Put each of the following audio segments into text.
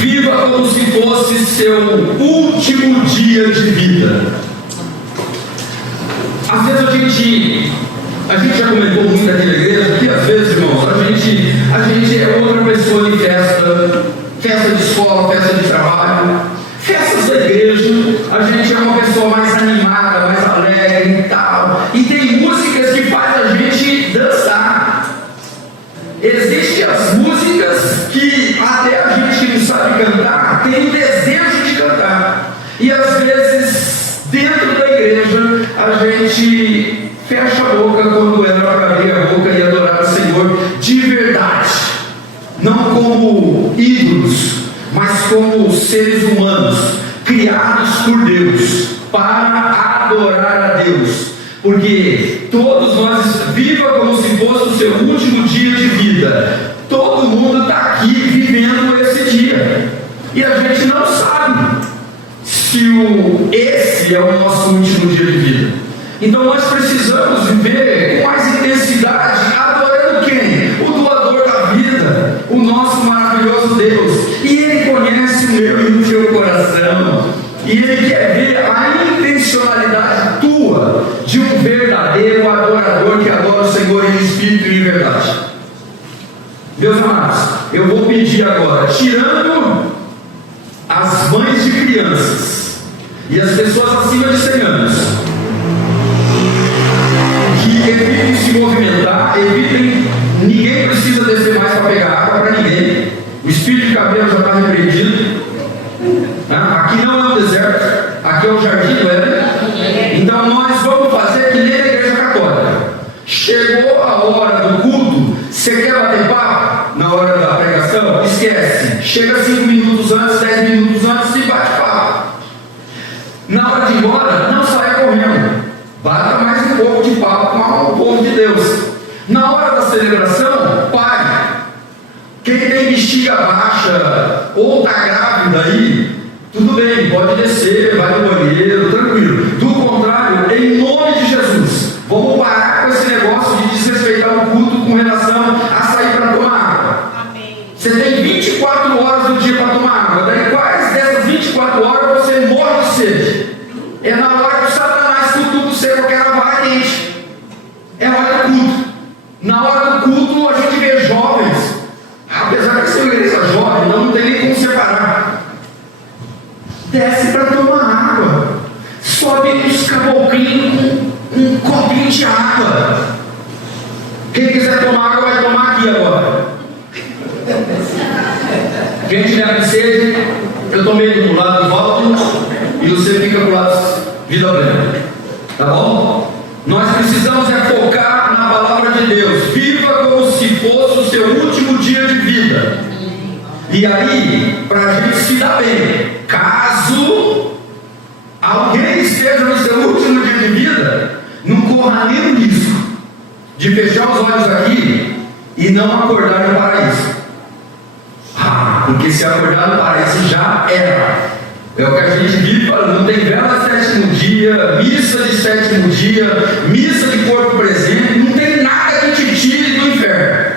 Viva como se fosse seu último dia de vida. Às vezes a gente já comentou muito aqui na igreja, que às vezes, irmãos, a gente é outra pessoa em festa de escola, festa de trabalho, festas da igreja. A gente é uma pessoa mais animada, mais alegre e tal, e tem músicas que fazem a gente dançar. Existem as músicas que até a gente que não sabe cantar tem o desejo de cantar, e às vezes dentro da igreja a gente fecha a boca quando era para abrir a boca e adorar o Senhor de verdade, não como ídolos, mas como seres humanos criados por Deus para adorar a Deus. Porque todos nós, viva como se fosse o seu último dia de vida. Todo mundo está aqui vivendo esse dia, e a gente não sabe se esse é o nosso último dia de vida. Então nós precisamos viver com mais intensidade, adorando quem? O doador da vida, o nosso maravilhoso Deus. E Ele conhece o meu e o teu coração, e Ele quer ver a intencionalidade tua de um verdadeiro adorador que adora o Senhor em espírito e em verdade. Meus amados, eu vou pedir agora, tirando as mães de crianças e as pessoas acima de 100 anos, que evitem se movimentar, ninguém precisa descer mais para pegar água para ninguém. O espírito de cabelo já está repreendido. Aqui não é um deserto, aqui é o jardim do Éden. Então nós vamos fazer que nem a igreja católica. Chegou a hora do culto, você quer bater papo na hora da pregação? Esquece, chega 5 minutos antes, 10 minutos antes e bate papo. Na hora de ir embora, não saia correndo, bata mais um pouco de papo com o povo de Deus. Na hora da celebração, pare. Quem tem bexiga baixa ou está grávida aí, tudo bem, pode descer, vai no banheiro, tranquilo. Do contrário, em nome de Jesus, vamos parar com esse negócio de desrespeitar o culto com relação a sair para tomar água. Amém. Você tem 24 horas do dia para tomar água, daí quais dessas 24 horas você morre de sede? É na hora que o Satanás tudo você qualquer vara quente. É a hora do culto. Na hora do culto a gente vê jovens, apesar de ser uma igreja jovem, não tem nem como separar. Desce para tomar água, sobe uns caboclinhos com um copinho de água. Quem quiser tomar água vai tomar aqui agora. Quem tiver com sede, eu tomei do lado do Valdo e você fica pro lado vida plena, tá bom? Nós precisamos focar na palavra de Deus. Viva como se fosse o seu último dia de vida. E aí, para a gente se dar bem, caso alguém esteja no seu último dia de vida, não corra nenhum risco de fechar os olhos aqui e não acordar no paraíso. Porque se acordar no paraíso já era. É o que a gente vive falando, não tem vela de sétimo dia, missa de sétimo dia, missa de corpo presente, não tem nada que te tire do inferno.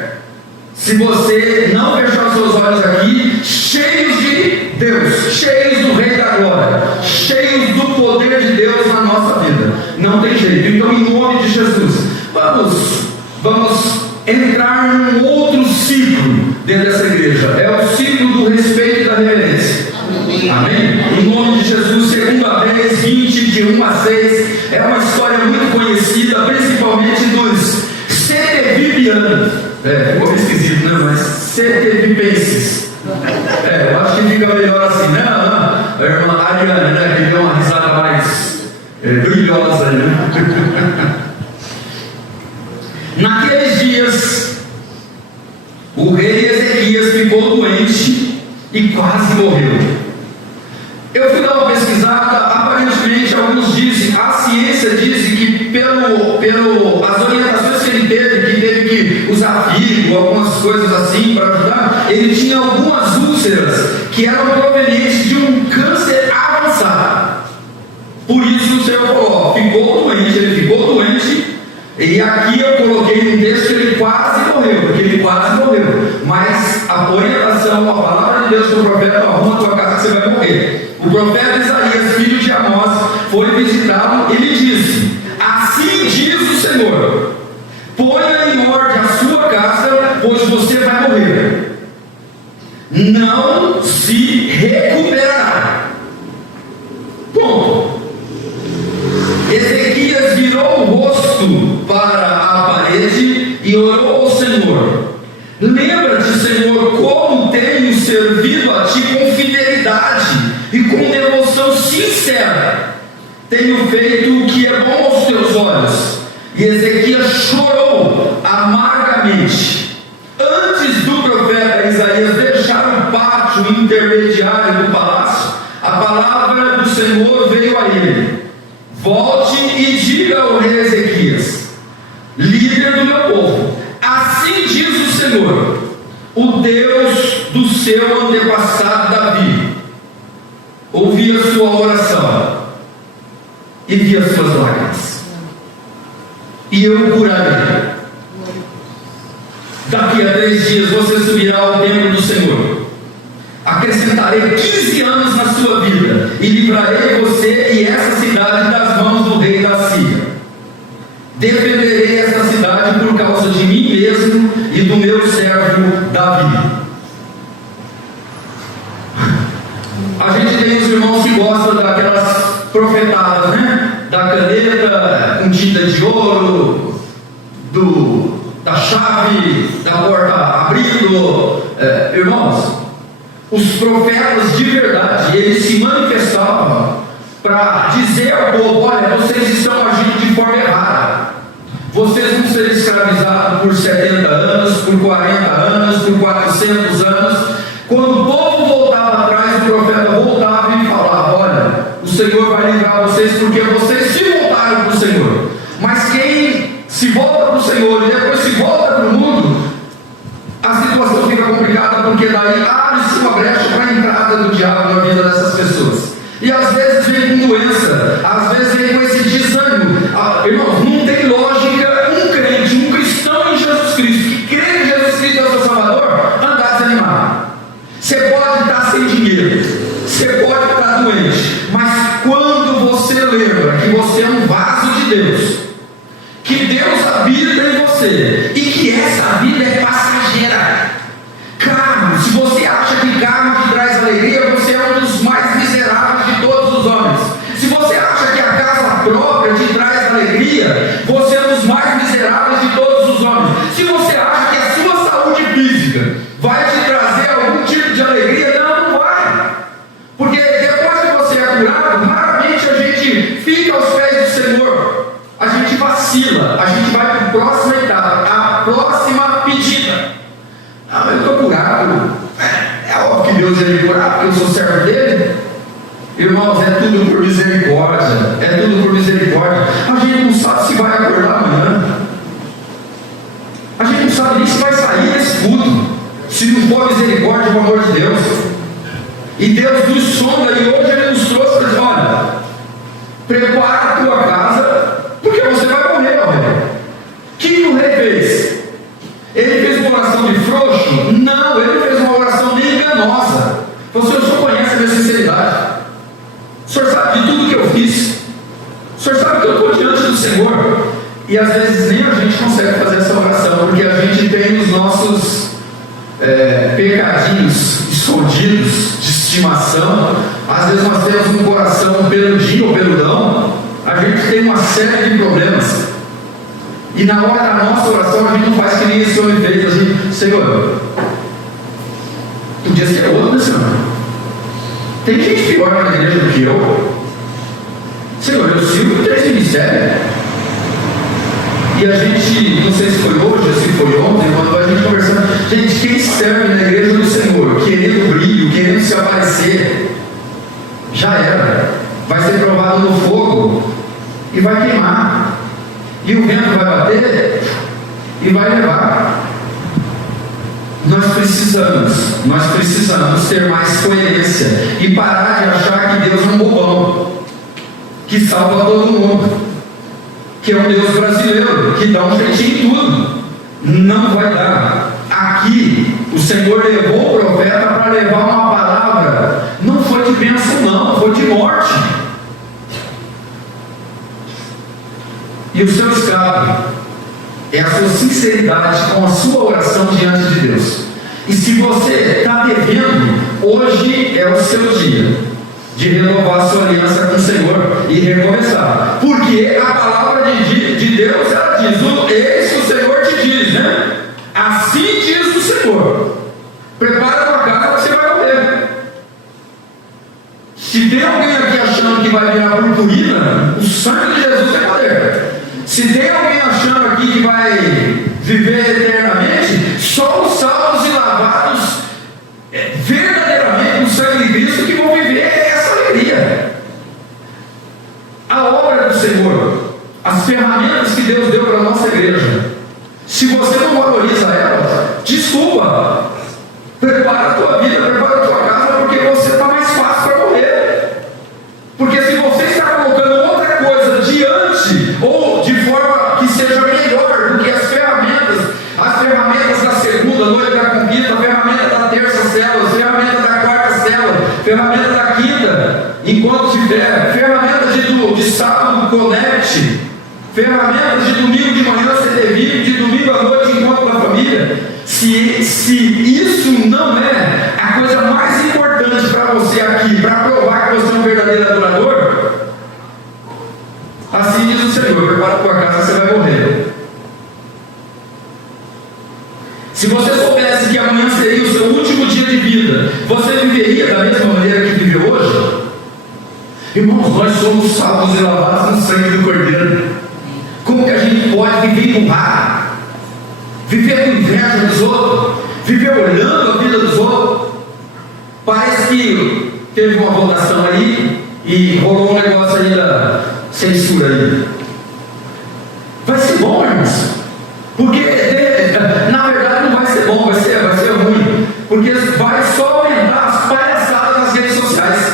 Se você não fechar os seus olhos aqui, cheios de Deus, cheios do Rei da Glória, cheios do poder de Deus na nossa vida, não tem jeito. Então, em nome de Jesus, vamos entrar num outro ciclo dentro dessa igreja. É o ciclo do respeito e da reverência. Amém? Em nome de Jesus, segunda vez, 20, de 1 a 6, é uma história muito conhecida, principalmente dos Setevibianos. Ficou esquisito, né? Mas Setevipenses. Eu acho que fica melhor assim, né? A irmã Ariane, né? Que deu uma risada mais brilhosa, né? Naqueles dias, o rei Ezequias ficou doente e quase morreu. Eu fui dar uma pesquisada, aparentemente alguns dizem, a ciência diz que as orientações que ele teve que usar fígado, algumas coisas assim para ajudar, ele tinha algumas úlceras que eram provenientes de um câncer avançado. Por isso o Senhor falou, ele ficou doente, e aqui eu coloquei no texto que ele quase morreu, mas a orientação, a palavra de Deus para o profeta: arruma a tua casa que você vai morrer. O profeta Isaías, filho de Amós, foi visitá-lo e lhe disse: assim diz o Senhor, ponha em ordem a sua casa, pois você vai morrer, não se recuperará. Ponto. Ezequias virou o rosto para a parede e orou ao Senhor: lembra-te, Senhor, como tenho servido a Ti com fidelidade e com devoção sincera. Tenho feito o que é bom aos Teus olhos. E Ezequias chorou amargamente. Antes do profeta Isaías deixar o pátio intermediário do palácio, a palavra do Senhor veio a ele: volte e diga ao rei Ezequias, líder do meu povo, assim diz o Senhor, o Deus do seu antepassado Davi: ouvi a sua oração e vi as suas lágrimas, e eu o curarei. Daqui a 3 dias você subirá ao templo do Senhor. Acrescentarei 15 anos na sua vida e livrarei você e essa cidade das mãos do rei da Síria. Defenderei essa cidade por causa de mim mesmo e do meu servo Davi. A gente tem os irmãos que gostam daquelas profetadas, né? Da caneta com tinta de ouro, da chave, da porta abrindo. Irmãos, os profetas de verdade, eles se manifestavam para dizer ao povo: olha, vocês estão agindo de forma errada. Vocês vão ser escravizados por 70 anos, por 40 anos, por 400 anos. Quando o povo voltava atrás, o profeta voltava e falava: olha, o Senhor vai livrar vocês, porque vocês se voltaram para o Senhor. Mas quem se volta para o Senhor e depois se volta para o mundo, a situação fica complicada, porque daí abre-se uma brecha para a entrada do diabo na vida dessas pessoas. E às vezes vem com doença, às vezes vem com esse desânimo. Irmãos, não tem lógica um crente, um cristão em Jesus Cristo, que crê que Jesus Cristo é o seu Salvador, andar desanimado. Você pode estar sem dinheiro, você pode estar doente, mas quando você lembra que você é um vaso de Deus, que Deus habita em você e que essa vida é passageira. Carro, se você acha que carro te traz alegria, você é um dos mais miseráveis de todos os homens. Se você acha que a casa própria te traz alegria, você é um dos mais miseráveis de todos os homens. Se você acha que a sua saúde física vai te trazer algum tipo de alegria, não vai. Porque depois que você é curado, raramente a gente fica aos pés do Senhor. A gente vacila, a gente vai para a próxima etapa, a próxima pedida. Ah, mas eu estou curado. É óbvio que Deus ia me curar, porque eu sou servo dele. Irmãos, é tudo por misericórdia. É tudo por misericórdia. A gente não sabe se vai acordar amanhã. A gente não sabe nem se vai sair desse culto, se não for misericórdia, pelo amor de Deus. E Deus nos sonda, e hoje Ele nos trouxe para dizer: olha, prepara a tua casa, porque você vai morrer, ó rei. O que o rei fez? Ele fez uma oração de frouxo? Não, ele fez uma oração nem enganosa. O senhor conhece a minha sinceridade. O senhor sabe de tudo que eu fiz. O senhor sabe que eu estou diante do Senhor. E às vezes nem a gente consegue fazer essa oração, porque a gente tem os nossos pecadinhos escondidos de estimação. Às vezes nós temos um coração peludinho ou peludão. A gente tem uma série de problemas. E na hora da nossa oração a gente não faz que nem esse homem fez. A gente: Senhor, tu diz que é outro, né, Senhor? Tem gente pior na igreja do que eu. Senhor, eu sirvo em 3 ministérios. E a gente, não sei se foi hoje ou se foi ontem, quando a gente conversando, gente, quem serve na igreja do Senhor, querendo brilho, querendo se aparecer, já era. Vai ser provado no fogo e vai queimar. E o vento vai bater e vai levar. Nós precisamos ter mais coerência e parar de achar que Deus é um bobão que salva todo mundo, que é um Deus brasileiro que dá um jeitinho em tudo. Não vai dar. Aqui o Senhor levou o profeta para levar uma E o seu escape é a sua sinceridade com a sua oração diante de Deus. E se você está devendo, hoje é o seu dia de renovar a sua aliança com o Senhor e recomeçar. Porque a palavra de Deus, ela diz: eis que o Senhor te diz, né? Assim diz o Senhor: prepara a tua casa, você vai morrer. Se tem alguém aqui achando que vai virar purpurina, o sangue de Jesus tem poder. Se tem alguém achando aqui que vai viver eternamente, só os salvos e lavados verdadeiramente no sangue de Cristo que vão viver essa alegria. A obra do Senhor, as ferramentas que Deus deu para a nossa igreja, se você não valoriza elas, desculpa, prepara a tua vida, prepara a tua casa, porque você está mais fácil para morrer. Porque se você está colocando outra coisa diante, ou de forma que seja melhor do que as ferramentas da segunda, noite da conquista, a ferramenta da terça célula, a ferramenta da quarta célula, a ferramenta da quinta, enquanto tiver, ferramenta de sábado, conecte, ferramentas de domingo de manhã, CTV, de domingo à noite, encontro da família. Se isso não é a coisa mais importante para você aqui, para provar que você é um verdadeiro adorador, assim diz o Senhor: prepara a tua casa, você vai morrer. Se você soubesse que amanhã seria o seu último dia de vida, você viveria da mesma maneira que vive hoje? Irmãos, nós somos salvos e lavados no sangue do Cordeiro. Como que a gente pode viver empurrado? Viver com inveja dos outros? Viver olhando a vida dos outros? Parece que teve uma votação aí e rolou um negócio aí da censura aí. Vai ser bom, irmãos, porque na verdade não vai ser bom, vai ser ruim, porque vai só aumentar as palhaçadas nas redes sociais.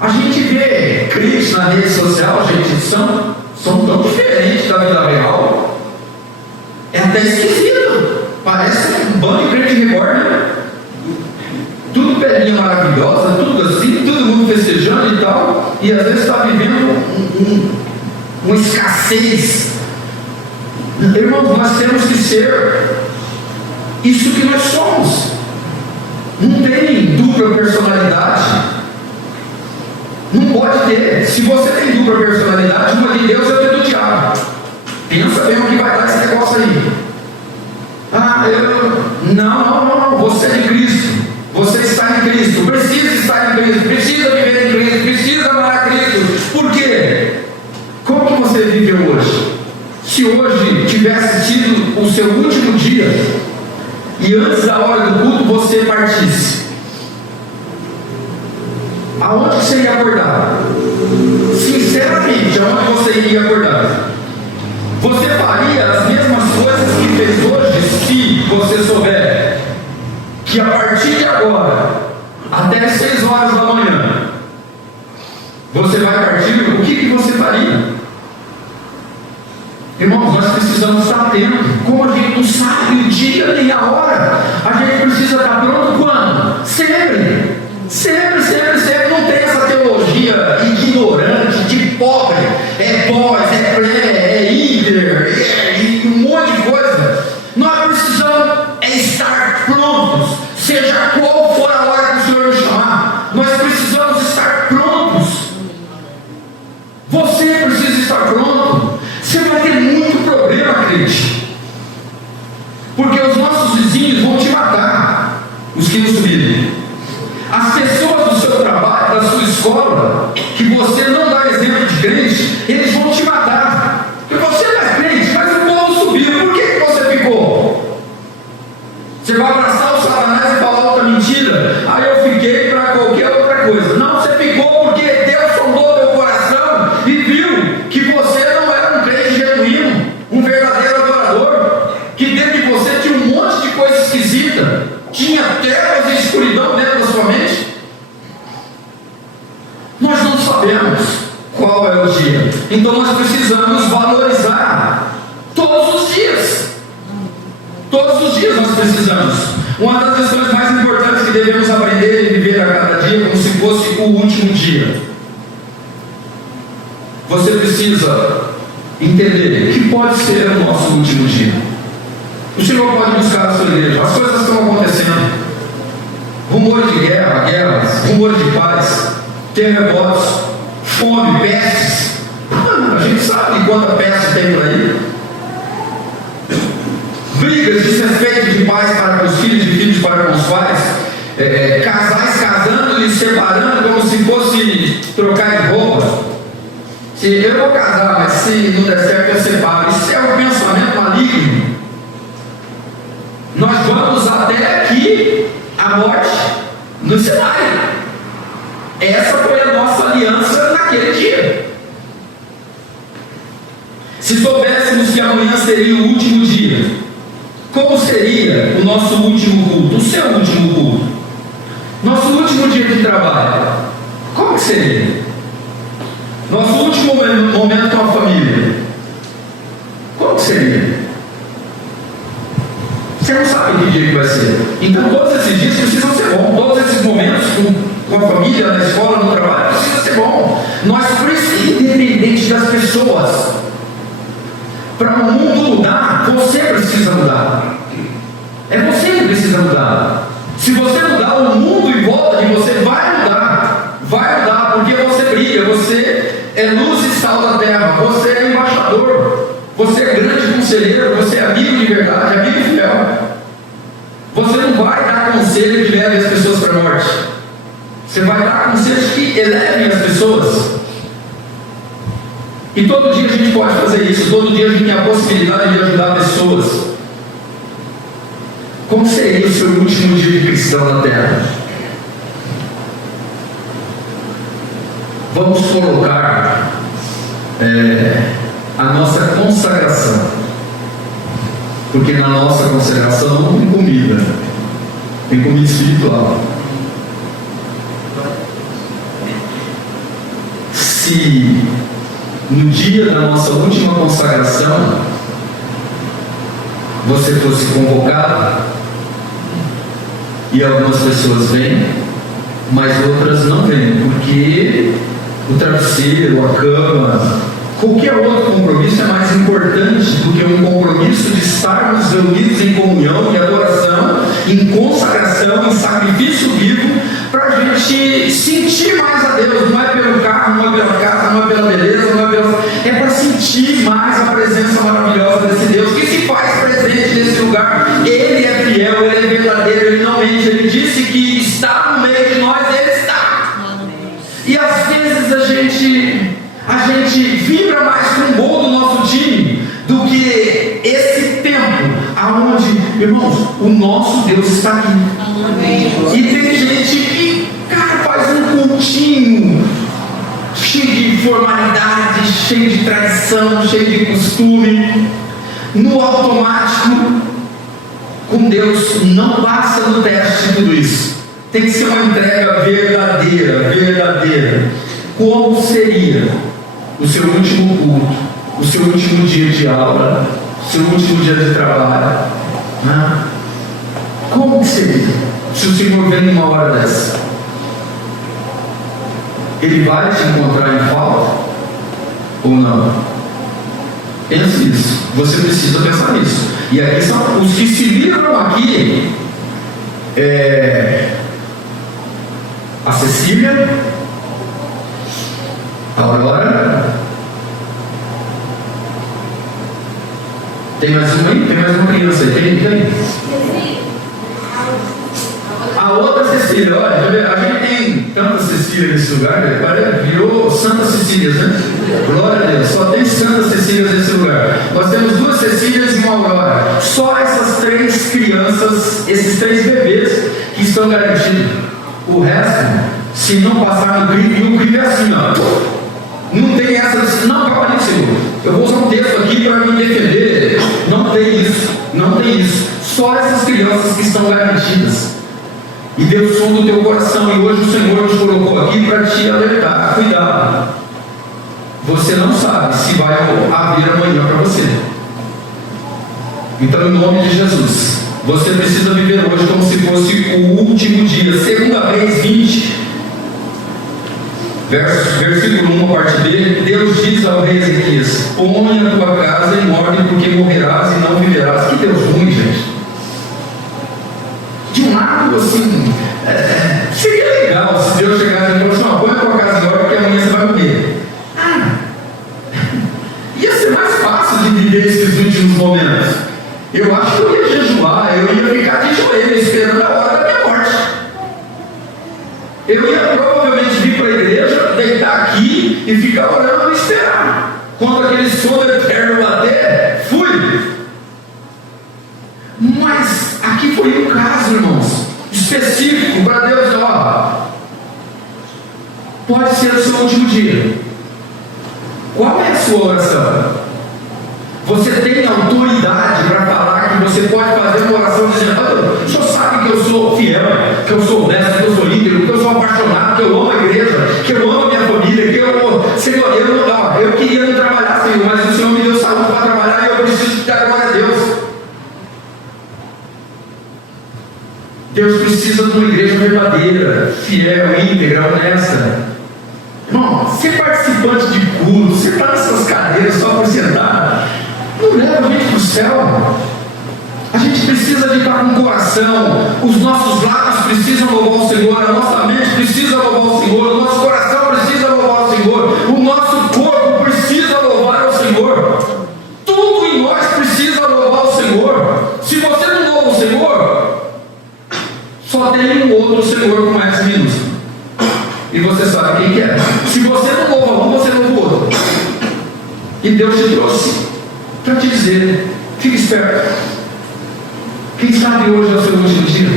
A gente vê crentes na rede social, gente, são tão diferentes da vida real, é até esquisito, parece um bando de crente reborn, né? Tudo pelinha maravilhosa, tudo assim, todo mundo festejando e tal, e às vezes está vivendo uma escassez. Irmãos, nós temos que ser isso que nós somos. Não tem dupla personalidade. Não pode ter. Se você tem dupla personalidade, uma de Deus e outra do diabo. Pensa bem o que vai dar esse negócio aí. Não, você é de Cristo. Você está em Cristo. Precisa estar em Cristo. Precisa viver em Cristo. Precisa amar a Cristo. Por quê? Como que você viveu hoje? Se hoje tivesse sido o seu último dia e antes da hora do culto você partisse, aonde você ia acordar? Sinceramente, aonde você iria acordar? Você faria as mesmas coisas que fez hoje se você souber que a partir de agora até 6 horas da manhã você vai partir? O que você faria? Irmãos, nós precisamos estar atentos. Como a gente não sabe o dia nem a hora, a gente precisa estar pronto quando? Sempre. Não tem essa teologia ignorante, de pobre, é pós, é pré, é inter, e um monte de coisa. Nós precisamos estar prontos, seja qual for a hora que o Senhor nos chamar. Nós precisamos estar prontos. Você precisa estar pronto. Você vai ter muito problema, crente, porque os nossos vizinhos vão te matar, os que nos subirem. As pessoas do seu trabalho, da sua escola, que você não dá exemplo de crente, eles vão te matar. Porque você não é crente, mas o povo subiu. Por que você ficou? Você vai abraçar o Satanás e falar outra mentira? Aí eu fiquei para qualquer outra coisa. Não, você ficou porque Deus sondou teu coração e viu que você não era um crente genuíno, um verdadeiro adorador, que dentro de você tinha um monte de coisa esquisita, tinha trevas e escuridão dentro da sua mente. Nós não sabemos qual é o dia, então nós precisamos valorizar todos os dias. Todos os dias nós precisamos. Uma das lições mais importantes que devemos aprender e viver a cada dia como se fosse o último dia. você precisa entender que pode ser o nosso último dia. O Senhor pode buscar a sua igreja. As coisas estão acontecendo. Rumores de guerra, guerras, rumores de paz, terremotos, fome, pestes. A gente sabe quanta peste tem por aí. Brigas, desrespeito de pais para com os filhos, de filhos para com os pais. Casais casando e separando como se fosse trocar de roupa. Se eu vou casar, mas se não der certo eu separo. Isso é um pensamento maligno. Nós vamos até aqui a morte no cenário. Essa foi a nossa aliança naquele dia. Se soubéssemos que amanhã seria o último dia, como seria o nosso último culto, o seu último culto, nosso último dia de trabalho, como que seria? Nosso último momento com a família, como que seria? Você não sabe que dia que vai ser. Então todos esses dias precisam ser bons. Todos esses momentos com a família, na escola, no trabalho, precisam ser bons. Nós precisamos, independente das pessoas, para o mundo mudar, você precisa mudar. É você que precisa mudar. Se você mudar, o mundo em volta de você vai mudar. Vai mudar, porque você brilha, você é luz e sal da terra, você é embaixador, você é grande conselheiro, você é amigo de verdade, amigo fiel. Você não vai dar conselho que leve as pessoas para a morte. Você vai dar conselhos que elevem as pessoas. E todo dia a gente pode fazer isso. Todo dia a gente tem a possibilidade de ajudar pessoas. Como seria o seu último dia de cristão na terra? Vamos colocar a nossa consagração, porque na nossa consagração não tem comida, tem comida espiritual. Se no dia da nossa última consagração você fosse convocado e algumas pessoas vêm, mas outras não vêm, porque o travesseiro, a cama, qualquer outro compromisso é mais importante do que um compromisso de estarmos reunidos em comunhão, em adoração, em consagração, em sacrifício vivo, para a gente sentir mais a Deus. Não é pelo carro, não é pela casa, não é pela beleza, não é pela... é para sentir mais a presença maravilhosa desse Deus que se faz presente nesse lugar. Ele é fiel, ele é verdadeiro, ele não mente. Ele disse que está no meio de nós, ele está. E às vezes a gente vibra mais com o gol do nosso time do que esse tempo aonde, irmãos, o nosso Deus está aqui. E tem gente que, cara, faz um cultinho cheio de formalidade, cheio de tradição, cheio de costume, no automático. Com Deus não passa no teste tudo isso. Tem que ser uma entrega verdadeira. Como seria o seu último culto, o seu último dia de aula, o seu último dia de trabalho? Como seria se o Senhor vem numa hora dessa? Ele vai te encontrar em falta ou não? Pense nisso. Você precisa pensar nisso. E aqui são os que se livram aqui. A Cecília, a Aurora. Tem mais uma aí? Tem mais uma criança aí? Tem? A outra Cecília, olha, a gente tem tanta Cecília nesse lugar, virou Santa Cecília, né? Glória a Deus, só tem Santa Cecília nesse lugar. Nós temos 2 Cecílias e uma Aurora. Só essas 3 crianças, esses 3 bebês que estão garantidos. O resto, se não passar no crivo, e o crivo é assim, ó. Não tem essa, não, calma aí, Senhor. Eu vou usar um texto aqui para me defender. Não tem isso. Só essas crianças que estão garantidas. E Deus sonda o teu coração. E hoje o Senhor te colocou aqui para te alertar. Cuidado. Você não sabe se vai abrir amanhã para você. Então, em nome de Jesus, você precisa viver hoje como se fosse o último dia. Segunda vez, 20. Versículo 1, a parte B, Deus diz ao rei Ezequias: põe a tua casa em ordem, porque morrerás e não viverás. Que Deus ruim, gente. De um lado, assim, seria legal se Deus chegasse e falasse: põe a tua casa em ordem, porque amanhã você vai morrer. Ia ser mais fácil de viver esses últimos momentos. Eu acho que eu ia jejuar, eu ia ficar de joelho esperando a hora da minha morte. Eu ia provavelmente vir para a igreja, deitar aqui e ficar orando e esperar. Quando aquele sono eterno bater, fui. Mas aqui foi um caso, irmãos, específico para Deus. Pode ser o seu último dia. Qual é a sua oração? Você tem autoridade para falar que você pode fazer uma oração dizendo: o senhor sabe que eu sou fiel, que eu sou honesto, que eu sou íntegro, que eu sou apaixonado, que eu amo a igreja, que eu amo a minha família, que Senhor, eu queria não trabalhar, Senhor, mas o Senhor me deu saúde para trabalhar e eu preciso dar glória a Deus. Deus precisa de uma igreja verdadeira, fiel, íntegra, honesta. Irmão, ser participante de culto, você está nessas cadeiras só por sentar, não leva a gente para o céu. A gente precisa de estar com o coração, os nossos lábios precisam louvar o Senhor, a nossa mente precisa louvar o Senhor, o nosso coração precisa louvar o Senhor, o nosso corpo precisa louvar o Senhor, tudo em nós precisa louvar o Senhor. Se você não louva o Senhor, só tem um outro Senhor com S minúsculo, e você sabe quem que é. Se você não louva um, você louva o outro. E Deus te trouxe para te dizer: fique esperto. Quem sabe hoje é o seu último dia?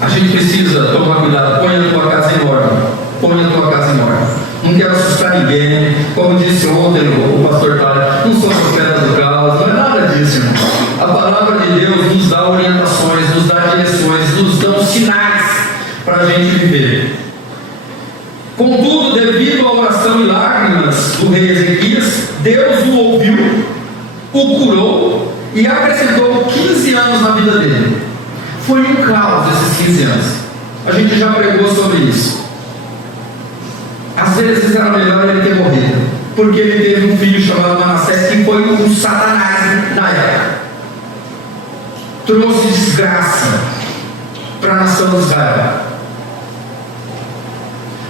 A gente precisa tomar cuidado. Põe a tua casa em ordem. Põe a tua casa em ordem. Não quero assustar ninguém. Como disse ontem o pastor Thalio, não sou profeta do caos, não é nada disso, irmão. A palavra de Deus nos dá orientações, nos dá direções, nos dá sinais para a gente viver. Contudo, devido à oração e lágrimas do rei Ezequias, Deus o ouviu, o curou e acrescentou 15 anos na vida dele. Foi um caos esses 15 anos. A gente já pregou sobre isso. Às vezes era melhor ele ter morrido, porque ele teve um filho chamado Manassés, que foi um Satanás na época. Trouxe desgraça para a nação de Israel.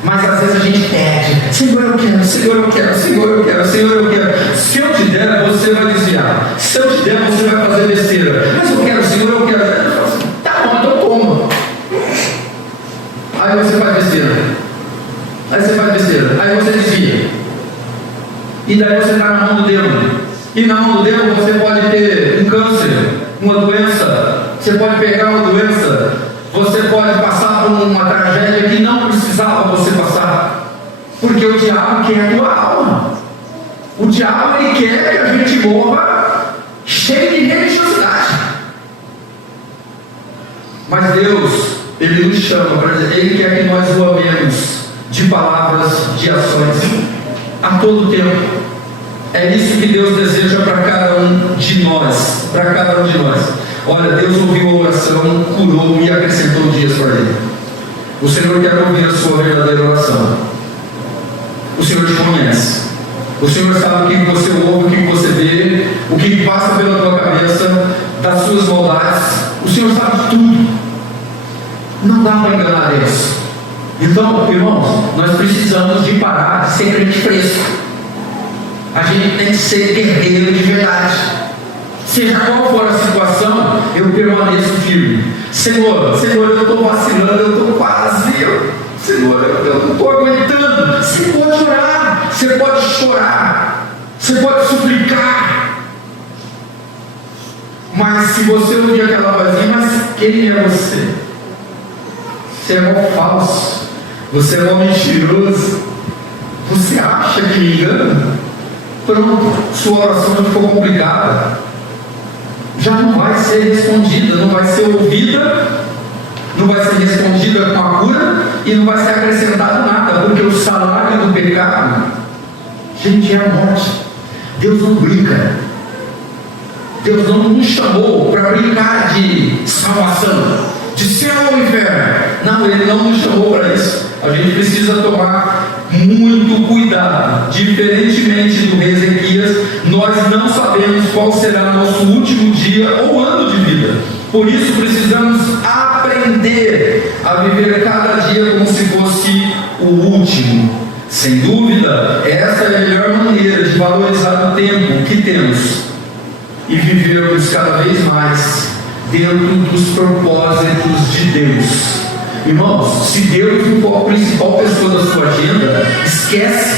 Mas às vezes a gente pede: Senhor, eu quero, Senhor, eu quero, Senhor, eu quero, Senhor, eu quero. Se eu te der, você vai desviar. Se eu te der, você vai fazer besteira. Mas eu quero, Senhor, eu quero. Tá bom, então toma. Aí você faz besteira. Aí você desvia. E daí você está na mão do demônio. E na mão do demônio você pode ter um câncer, uma doença. Você pode pegar uma doença. Você pode passar por uma tragédia que não precisava você passar, porque o diabo quer a tua alma. O diabo, ele quer que a gente morra cheio de religiosidade. Mas Deus, ele nos chama para dizer: ele quer que nós o amemos de palavras, de ações, a todo tempo. É isso que Deus deseja para cada um de nós. Para cada um de nós. Olha, Deus ouviu a oração, curou e acrescentou dias para ele. O Senhor quer ouvir a sua verdadeira oração. O Senhor te conhece. O Senhor sabe o que você ouve, o que você vê, o que passa pela tua cabeça, das suas maldades. O Senhor sabe tudo. Não dá para enganar Deus. Então, irmãos, nós precisamos de parar de ser crente fresco. A gente tem que ser guerreiro de verdade. Seja qual for a situação, eu permaneço firme. Senhor, eu estou vacilando, eu estou quase. Senhor, eu não estou aguentando. Você pode orar, você pode chorar, você pode suplicar. Mas se você ouvir aquela vozinha: mas quem é você? Você é mó falso, você é mó mentiroso, você acha que me engana? Pronto, sua oração já ficou complicada. Já não vai ser respondida, não vai ser ouvida, não vai ser respondida com a cura e não vai ser acrescentado nada, porque o salário do pecado, gente, é a morte. Deus não brinca. Deus não nos chamou para brincar de salvação. de céu ou inferno. Não, Ele não nos chamou para isso. A gente precisa tomar muito cuidado. Diferentemente do rei Ezequias, nós não sabemos qual será nosso último dia ou ano de vida. Por isso precisamos aprender a viver cada dia como se fosse o último. Sem dúvida, essa é a melhor maneira de valorizar o tempo que temos e vivermos cada vez mais dentro dos propósitos de Deus. Irmãos, se Deus não for a principal pessoa da sua agenda, esquece.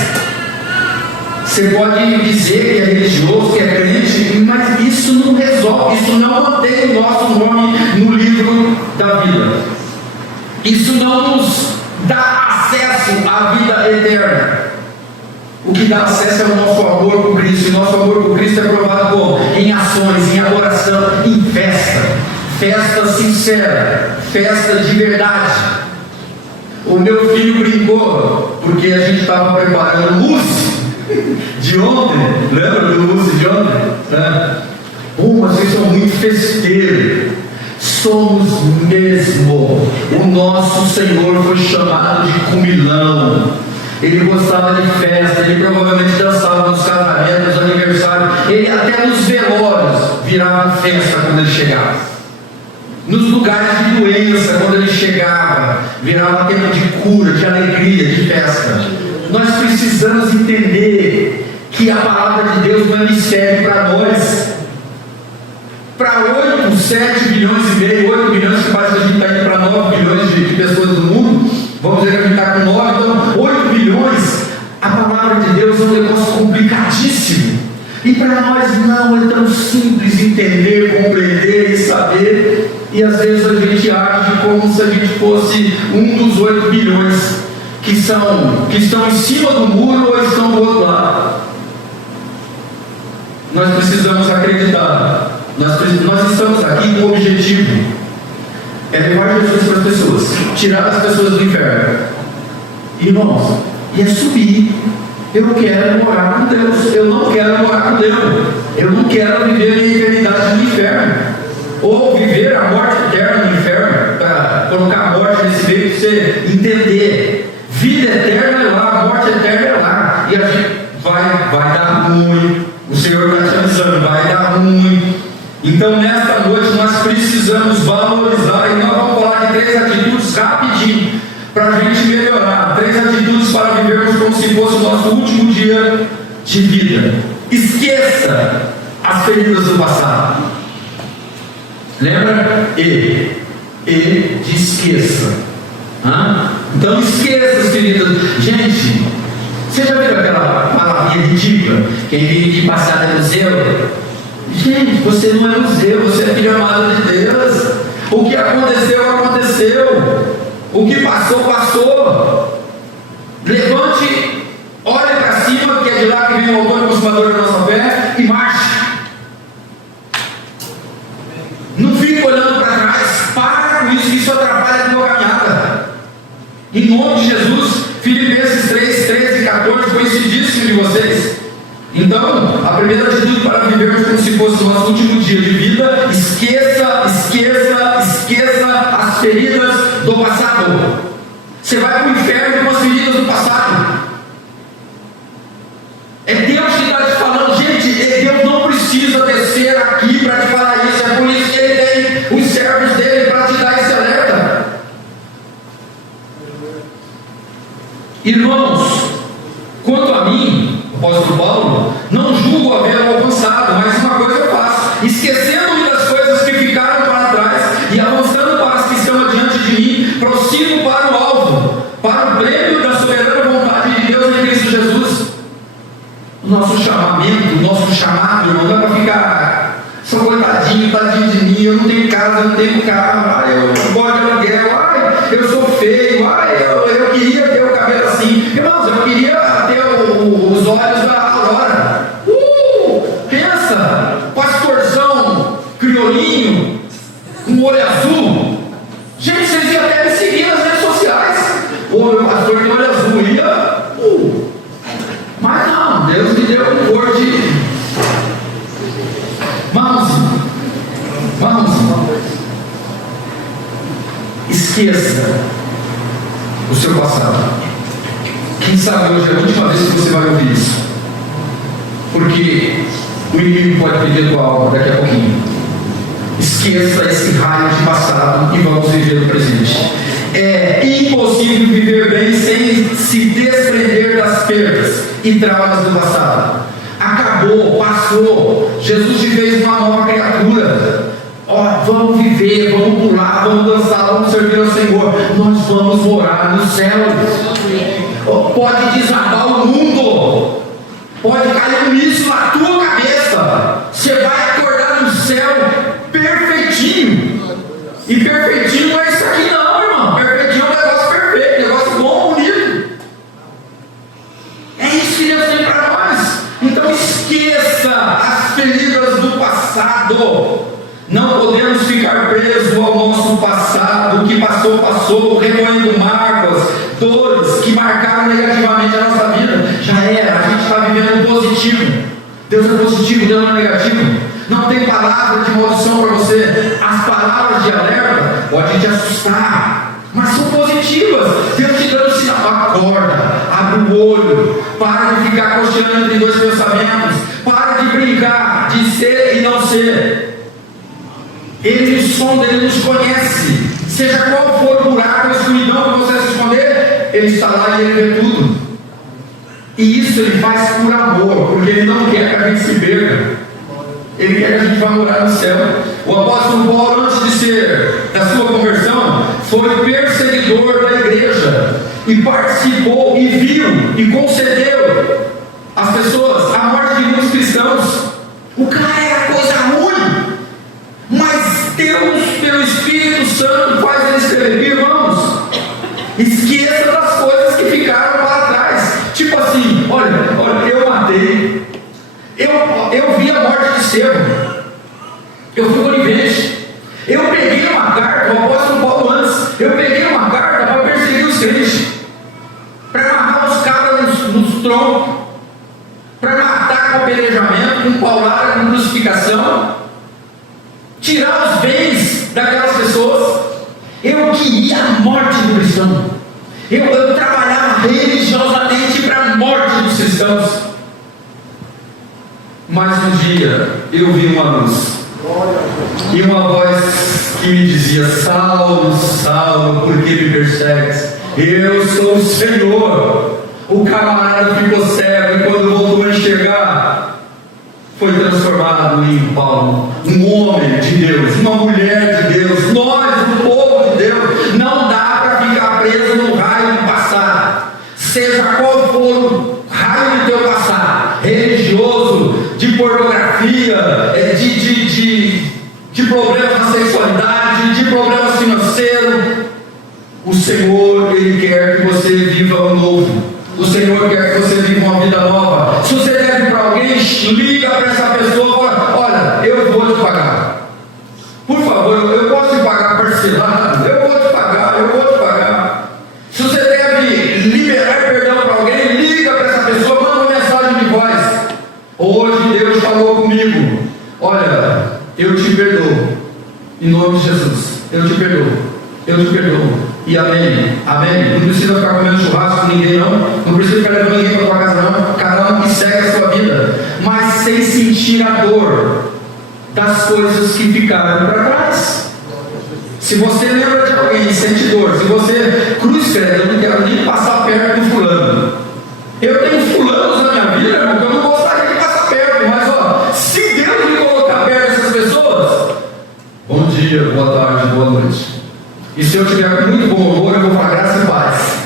Você pode dizer que é religioso, que é crente, mas isso não resolve, isso não mantém o nosso nome no livro da vida. Isso não nos dá acesso à vida eterna. O que dá acesso é o nosso amor por Cristo. E nosso amor por Cristo é provado em ações, em adoração, em festa sincera, festa de verdade. O meu filho brincou, porque a gente estava preparando o mousse de ontem. Lembra do mousse de ontem? Mas vocês são muito festeiros. Somos mesmo. O nosso Senhor foi chamado de comilão. Ele gostava de festa. Ele provavelmente dançava nos casamentos, nos aniversários. Ele até nos velórios virava festa quando ele chegava. Nos lugares de doença, quando ele chegava, virava tempo de cura, de alegria, de festa. Nós precisamos entender que a palavra de Deus não é mistério para nós. Para 8, 7 bilhões e meio, 8 bilhões, que parece que a gente está indo para 9 bilhões de pessoas do mundo, vamos dizer que a gente está com 9, então 8 bilhões, a palavra de Deus é um negócio complicadíssimo. E para nós não é tão simples entender, compreender e saber. E às vezes a gente age como se a gente fosse um dos 8 bilhões que estão em cima do muro ou estão do outro lado. Nós precisamos acreditar. Nós estamos aqui com o objetivo é levar Jesus para as pessoas, tirar as pessoas do inferno. Irmãos, e é subir. Eu quero morar com Deus. Eu não quero morar com Deus. Eu não quero viver a minha eternidade no inferno, ou viver a morte eterna no inferno, para colocar a morte nesse meio para você entender. Vida eterna é lá, morte eterna é lá. E a gente vai dar ruim. O Senhor está te avisando, vai dar ruim. Então nesta noite nós precisamos valorizar, e nós vamos falar de 3 atitudes rapidinho para a gente melhorar. 3 atitudes para vivermos como se fosse o nosso último dia de vida. Esqueça as feridas do passado. Lembra? E de esqueça. Então esqueça as feridas. Gente, você já viu aquela palavrinha ridícula? Quem vive de passado é museu? Gente, você não é museu, você é filho amado de Deus. O que aconteceu, aconteceu. O que passou, passou. Levante, olhe para cima, porque é de lá que vem o autor e consumador da nossa fé, e marche. Não fique olhando para trás. Para com isso, isso atrapalha a tua caminhada. Em nome de Jesus, Filipenses 3, 13 e 14, conhecidíssimo de vocês. Então, a primeira atitude para vivermos como se fosse o nosso último dia de vida: esqueça as feridas do passado. Você vai para o inferno com as feridas do passado. É Deus que está te falando, gente. Deus não precisa descer aqui para te falar isso. É por isso que Ele tem os servos dele para te dar esse alerta. Irmãos, quanto a mim, apóstolo Paulo, não julgo havê-lo alcançado, mas uma coisa eu faço: esquecendo-me das coisas que ficaram para trás e avançando para as que estão adiante de mim, prossigo para o alvo, para o prêmio da soberana vontade de Deus em Cristo Jesus. O nosso chamado, irmão, não dá para ficar só coitadinho, tadinho de mim. Eu não tenho casa, eu não tenho carro, eu gosto de aluguel, eu sou feio, eu queria ter o cabelo assim. Irmãos, eu queria ter os olhos da Aurora. Pensa, pastorzão, criolinho, com olho azul. Gente, vocês iam até me seguir nas redes sociais. O meu pastor tem olho azul, mas não, Deus me deu um cor de... Vamos. esqueça o seu passado. Quem sabe hoje é a última vez que você vai ouvir isso, porque o inimigo pode pedir tua alma daqui a pouquinho. Esqueça esse raio de passado e vamos viver o presente. É impossível viver bem sem se desprender das perdas e traumas do passado. Acabou, passou. Jesus te fez uma nova criatura. Vamos viver, vamos pular, vamos dançar, vamos servir ao Senhor. Nós vamos morar no céu. Pode desabar o mundo, pode cair um míssil na tua cabeça. Você vai acordar no céu perfeitinho. E perfeitinho não é isso aqui não, irmão. Perfeitinho é um negócio perfeito, um negócio bom, bonito. É isso que Deus tem para nós. Então esqueça as feridas do passado. Não podemos ficar presos ao nosso passado. O que passou, passou, remoendo mágoas, dores que marcaram negativamente a nossa vida. Já era, a gente está vivendo positivo. Deus é positivo, Deus não é negativo. Não tem palavra de maldição para você. As palavras de alerta podem te assustar, mas são positivas. Deus te dando sinal. Acorda, abre o olho, para de ficar cocheando entre dois pensamentos, para de brincar de ser e não ser. Ele nos sonda, Ele nos conhece. Seja qual for o buraco, a escuridão que você se esconder, Ele está lá e Ele vê tudo. E isso Ele faz por amor, porque Ele não quer que a gente se perca. Ele quer que a gente vá morar no céu. O apóstolo Paulo, antes de ser da sua conversão, foi perseguidor da igreja e participou e viu e concedeu às pessoas a morte de muitos cristãos. O cara era coisa ruim, mas Deus, pelo Espírito Santo, faz ele escrever. Irmãos, esqueça das coisas que ficaram para trás. Tipo assim, olha, eu matei, eu vi a morte de Estevão, eu fui conivente, eu peguei uma carta, o apóstolo Paulo antes, eu peguei uma carta para perseguir os crentes, para amarrar os cabras nos troncos, para matar com apedrejamento, com paulada, com crucificação, tirar os bens daquelas pessoas. Eu queria a morte do cristão. Eu trabalhava religiosamente para a morte dos cristãos. Mas um dia eu vi uma luz e uma voz que me dizia: Saulo, Saulo, por que me persegues? Eu sou o Senhor. O camarada ficou cego e quando voltou a enxergar, foi transformado em Paulo, um homem de Deus, uma mulher de Deus. Nós, o povo de Deus, não dá para ficar preso no raio do passado. Seja qual for o raio do teu passado, religioso, de pornografia, de problemas na sexualidade, de problemas financeiros, o Senhor, Ele quer que você viva o novo. O Senhor quer que você viva uma vida nova. Se você deve para alguém, liga para essa pessoa e fala: olha, eu vou te pagar. Por favor, eu posso te pagar parcelado? Eu vou te pagar. Se você deve liberar perdão para alguém, liga para essa pessoa, manda uma mensagem de voz. Hoje Deus falou comigo: olha, eu te perdoo. Em nome de Jesus, eu te perdoo. E amém. Não precisa ficar comendo churrasco com ninguém não precisa ficar levando ninguém para tua casa não. Cada um que segue a sua vida, mas sem sentir a dor das coisas que ficaram para trás. Se você lembra de alguém e sente dor, se você cruz credo, eu não quero nem passar perto do fulano. Eu tenho fulanos na minha vida, irmão, que eu não gostaria de passar perto, mas se Deus me colocar perto dessas pessoas, bom dia, boa tarde, boa noite. E se eu tiver com muito bom humor, eu vou falar graça e paz.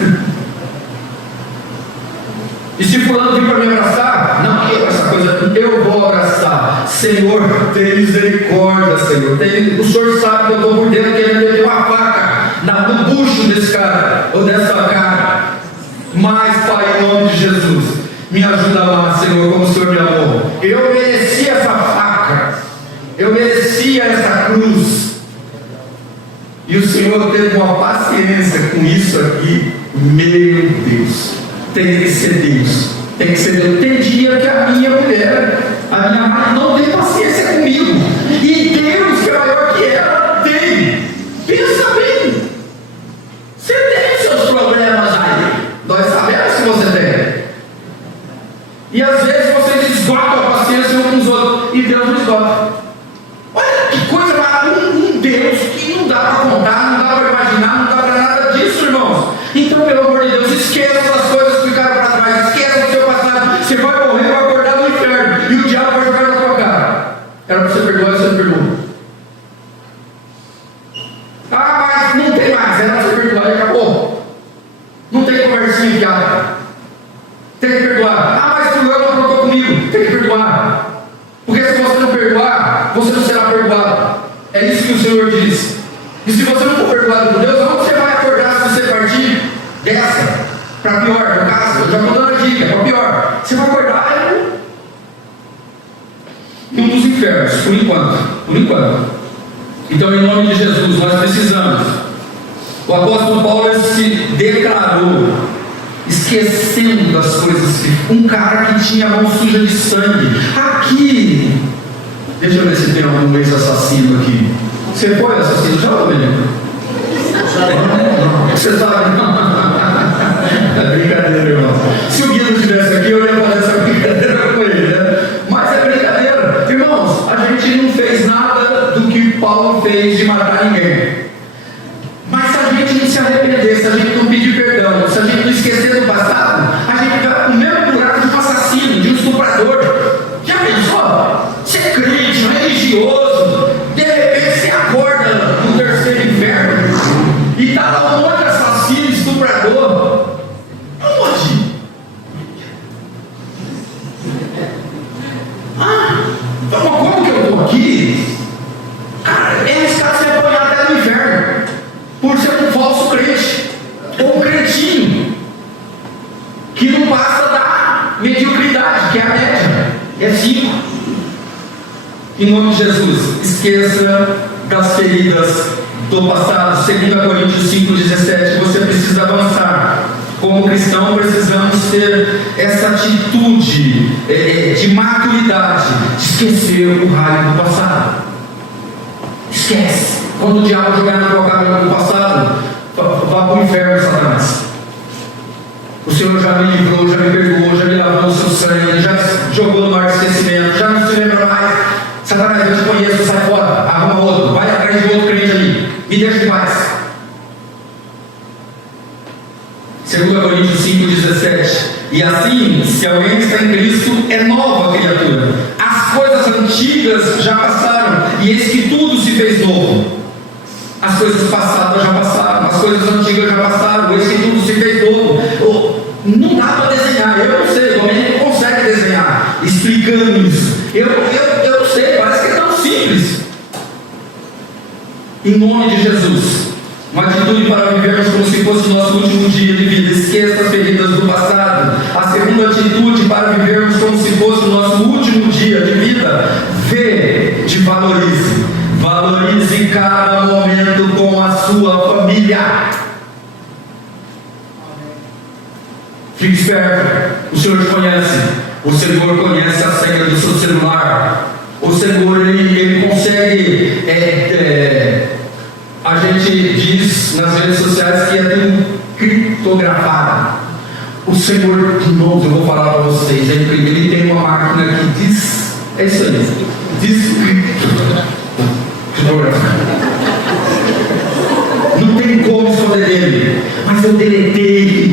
E se fulano vir para me abraçar, não, essa coisa, eu vou abraçar. Senhor, tem misericórdia, Senhor. O Senhor sabe que eu estou por dentro querendo meter uma faca no bucho desse cara, ou dessa cara. Mas, Pai, em nome de Jesus, me ajuda a amar, Senhor, como o Senhor me amou. Eu merecia essa faca, eu merecia essa cruz. E o Senhor teve uma paciência com isso aqui. Meu Deus, tem que ser Deus. Tem dia que a minha mulher, a minha mãe, não tem paciência comigo. E Deus, que é maior que ela, tem. Pensa bem. e Deus não esgota. Olha que coisa maravilhosa, um Deus que não dá para contar, não dá para imaginar, não dá para nada disso, irmãos. Então, pelo amor de Deus, esqueça essas coisas que ficaram para trás, esqueça o seu passado. Você vai morrer, vai acordar no inferno, e o diabo vai jogar na tua cara. Era para você perdoar e você não perdoou. Ah, mas não tem mais, era para você perdoar e acabou. Não tem conversinha fiada. Tem que perdoar. Ah, mas fulano não contou comigo. Tem que perdoar. Porque se você não perdoar, você não será perdoado. É isso que o Senhor diz. E se você não for perdoado por Deus, onde você vai acordar se você partir dessa? Para pior, no caso, eu já estou dando a dica, para pior. Você vai acordar em um dos infernos, por enquanto. Por enquanto. Então, em nome de Jesus, nós precisamos. O apóstolo Paulo se declarou, esquecendo das coisas que... Um cara que tinha a mão suja de sangue. Aqui, deixa eu ver se tem algum ex-assassino aqui. Você foi assassino já, menino? Você sabe? É brincadeira, irmão. Se o Guido estivesse aqui, eu ia fazer essa brincadeira com ele, né? Mas é brincadeira. Irmãos, a gente não fez nada do que Paulo fez de matar ninguém. Mas se a gente não se arrepender, se a gente não pedir perdão, se a gente não esquecer do passado, a gente vai no mesmo buraco de um assassino, de um estuprador. Já pensou? Você é crente, religioso, de repente você acorda no terceiro inferno e está lá um outro assassino, estuprador. Onde? Mas como que eu estou aqui? Cara, esse cara se apanhar até no inferno por ser um falso crente ou um cretinho que não passa da mediocridade, que é a média, é 5. Em nome de Jesus, esqueça das feridas do passado. 2 Coríntios 5,17. Você precisa avançar. Como cristão, precisamos ter essa atitude de maturidade, de esquecer o raio do passado. Esquece. Quando o diabo jogar na tua cara no passado, vá para o inferno, Satanás. O Senhor já me livrou, já me perdoou, já me lavou o seu sangue, já jogou no mar de esquecimento, já não se lembra mais. Satanás, eu te conheço, sai fora, arruma outro, vai atrás de outro crente ali, me deixa em paz. 2 Coríntios 5,17. E assim, se alguém está em Cristo, é nova criatura. As coisas antigas já passaram, e eis que tudo se fez novo. As coisas passadas já passaram, as coisas antigas já passaram, eis que tudo se fez novo. Não dá para desenhar, eu não sei, o homem não consegue desenhar, explicando isso. Eu não sei, parece que é tão simples. Em nome de Jesus, uma atitude para vivermos como se fosse o nosso último dia de vida. Esqueça as feridas do passado. A segunda atitude para vivermos como se fosse o nosso último dia de vida. Valorize. Valorize cada momento com a sua família. Fique esperto. O Senhor te conhece. O Senhor conhece a senha do seu celular. O Senhor, Ele consegue... a gente diz nas redes sociais que é tudo criptografado. O Senhor, de novo, eu vou falar para vocês, Ele tem uma máquina que diz, é isso aí, diz criptografado. Não tem como esconder dele. Mas eu deletei.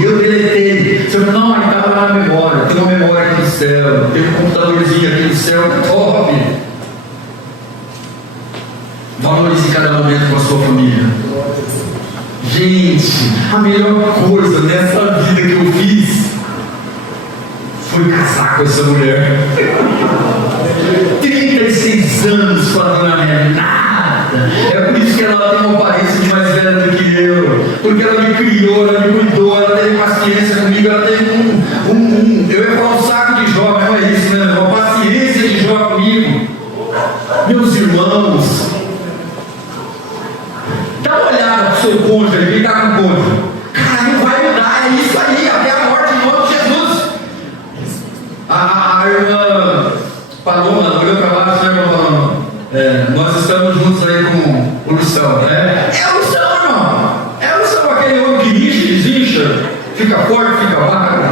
Senhor, não, mas estava lá na memória. Tem uma memória aqui no céu, tem um computadorzinho aqui no céu, top. Valorize cada momento com a sua família. Gente, a melhor coisa nessa vida que eu fiz foi casar com essa mulher. 36 anos com a dona Renata. É por isso que ela tem uma aparência de mais velha do que eu. Porque ela me criou, ela me cuidou, ela teve paciência comigo, ela teve eu ia falar um saco de Jó, mas não é isso, né? Uma paciência de Jó comigo. Meus irmãos, dá uma olhada pro seu cônjuge, quem está com o cônjuge. Cara, não vai mudar, é isso aí, até a morte em nome de Jesus. A irmã Paloma olhou para baixo, né, irmã Paloma? Nós estamos juntos aí com o Luciano, né? É o Luciano, irmão. É o Luciano, aquele homem que desincha, fica forte, fica magro.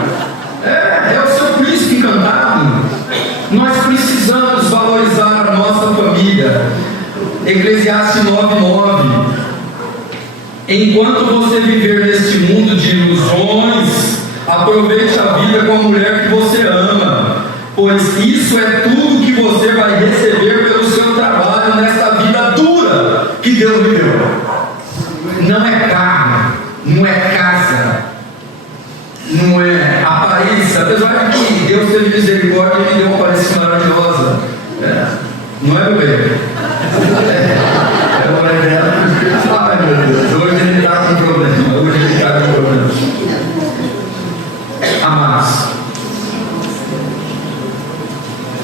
É o seu príncipe encantado. Nós precisamos valorizar Eclesiastes 9:9. Enquanto você viver neste mundo de ilusões, aproveite a vida com a mulher que você ama, pois isso é tudo que você vai receber pelo seu trabalho nesta vida dura que Deus me deu. Não é carro, não é casa, não é aparência, apesar de que Deus teve misericórdia e me deu uma aparência maravilhosa. Não é, meu bem? É uma ideia. Ai, meu Deus, hoje ele está com problema. Hoje ele está com problema. Amados,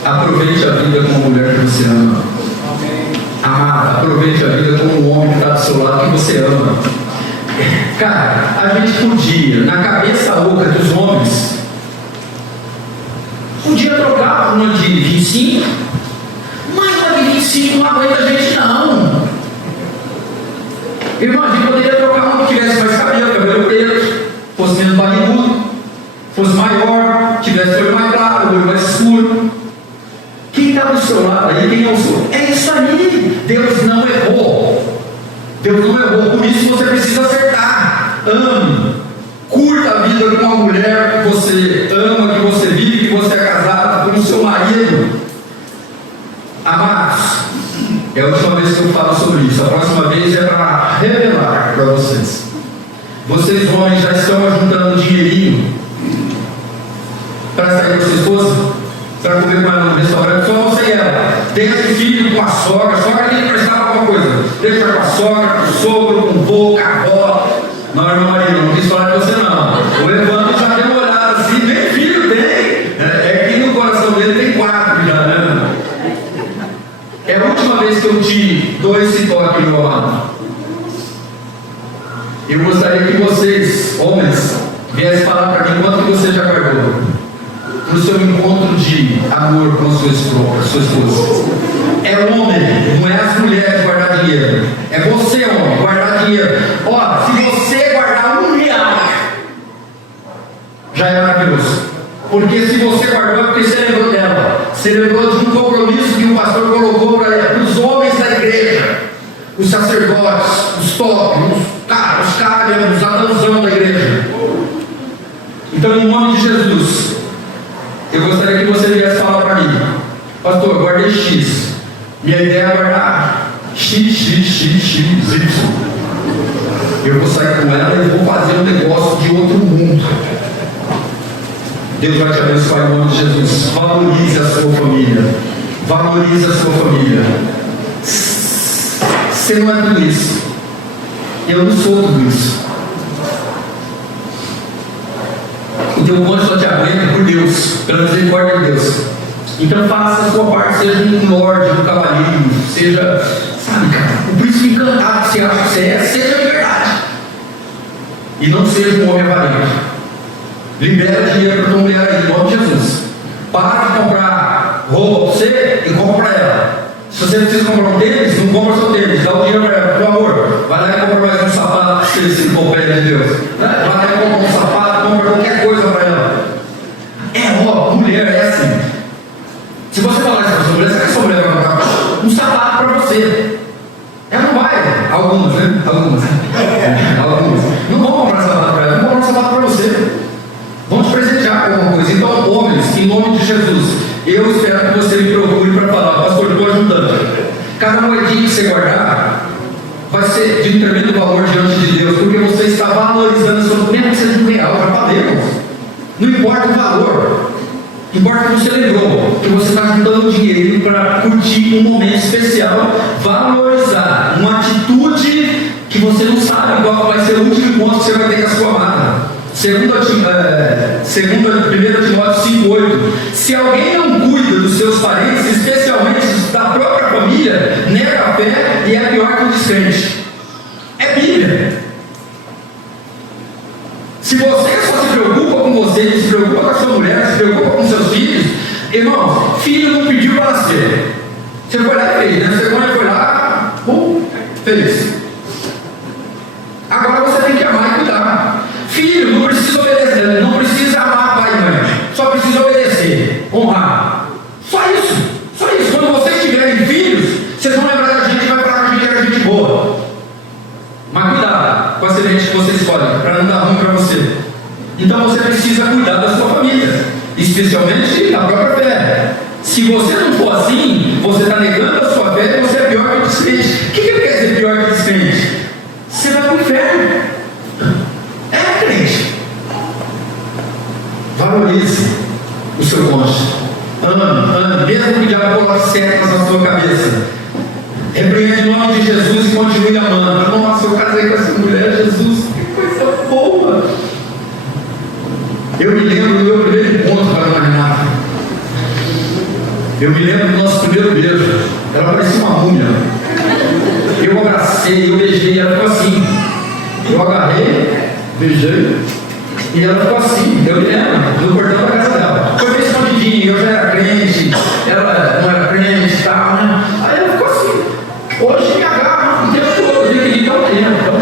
aproveite a vida com a mulher que você ama. Amado, aproveite a vida com o homem que está do seu lado que você ama. Cara, a gente podia, na cabeça oca dos homens, podia trocar uma de 25, mas uma de 25 não aguenta a gente não. Irmão, a gente poderia trocar uma que tivesse mais cabelo preto, fosse menos barrigudo, fosse maior, tivesse olho mais claro, olho mais escuro. Quem está do seu lado aí, quem é o seu? É isso aí. Deus não errou. Deus não errou, por isso você precisa acertar. Ame, curta a vida com uma mulher que você ama, que você vive, que você é casado, com o seu marido. Amados, é a última vez que eu falo sobre isso. A próxima vez é para revelar para vocês. Vocês homens já estão juntando dinheirinho para sair com sua esposa, para comer com ela no restaurante, só você e ela. Deixa o filho com a sogra tem que prestar alguma coisa. Deixa com a sogra, com o sogro, com o vô, com a avó. Não, irmão Maria, não quis falar de você não. O Evandro já deu uma olhada assim, nem filho tem. É que no coração dele tem 4 já, né? É a última vez que eu te dou esse toque, meu amado. Eu gostaria que vocês, homens, viessem falar para mim quanto que você já guardou no seu encontro de amor com a sua esposa. É o homem, não é as mulheres guardar dinheiro. É você, homem, guardar dinheiro. Ó, se você guardar R$1, já é maravilhoso. Porque se você guardou, é porque você lembrou dela. Você lembrou de um compromisso que o pastor colocou para os homens da igreja, os sacerdotes, os top, os caras, os adãozão da igreja. Então, em nome de Jesus, eu gostaria que você viesse falar para mim: pastor, guardei X. Minha ideia é guardar X. Eu vou sair com ela e vou fazer um negócio de outro mundo. Deus vai te abençoar em nome de Jesus. Valorize a sua família. Valorize a sua família. Você não é tudo isso. Eu não sou tudo isso. O teu cônjuge só te aguenta por Deus, pela misericórdia de Deus. Então faça a sua parte, seja um lorde, um cavaleiro, seja, sabe, cara, o príncipe encantado que você acha que você é, seja de verdade. E não seja um homem avarento. Libera dinheiro para tua mulher aí, em nome de Jesus. Para de comprar roupa para você e compra para ela. Se você precisa comprar um tênis, não compra só tênis, dá o dinheiro para ela, por amor. Vai lá e compra mais um sapato, se for pé de Deus. Vai lá e compra um sapato, compra qualquer coisa para ela. Mulher é assim. Se você falar isso para a sua mulher, você quer que a sua mulher vai comprar um sapato para você? Ela não vai. Algumas, né? Algumas. Não vão comprar sapato para ela, vão comprar um sapato para você. Vão te presentear com alguma coisa. Então, homens, em nome de Jesus, eu espero que você me procure para falar: pastor, estou ajudando. Cada moedinha que você guardar vai ser de um tremendo valor diante de Deus, porque você está valorizando a sua, mesmo que seja de R$1, já valeu. Não importa o valor, importa que você lembrou que você está juntando dinheiro para curtir um momento especial, valorizar uma atitude que você não sabe qual vai ser o último encontro que você vai ter com a sua amada. 1 Timóteo 5,8. Se alguém não cuida dos seus parentes, especialmente da própria família, nega a fé e é pior que um descrente. É Bíblia. Se você só se preocupa com você, se preocupa com a sua mulher, se preocupa com seus filhos, irmão, filho não pediu para nascer. Você foi lá e fez, né? Você foi lá, fez. Agora você tem que amar e cuidar. Filho não precisa obedecer, não precisa amar pai e mãe, só precisa obedecer, honrar. Só isso. Quando vocês tiverem filhos, vocês vão lembrar da gente e vai falar: a semente que você escolhe, para não dar ruim para você. Então você precisa cuidar da sua família, especialmente da própria fé. Se você não for assim, você está negando a sua fé e você é pior que o descrente. O que ele quer dizer pior que o descrente? Você vai para o inferno. É, crente. Valorize o seu cônjuge. Ame, mesmo que o diabo coloque setas na sua cabeça. Repreende em nome de Jesus e continue amando. Nossa, eu casei com essa mulher, Jesus, que coisa boa. Eu me lembro do meu primeiro encontro com a dona Renata. Eu me lembro do nosso primeiro beijo. Ela parecia uma múmia. Eu abracei, eu beijei, ela ficou assim. Eu agarrei, beijei, e ela ficou assim. Eu me lembro, no portão da casa dela. Foi bem escondidinho, eu já era crente, ela não era crente e tal, né? Aí ela ficou assim. Hoje me agarra o tempo todo, eu digo, dá um tempo.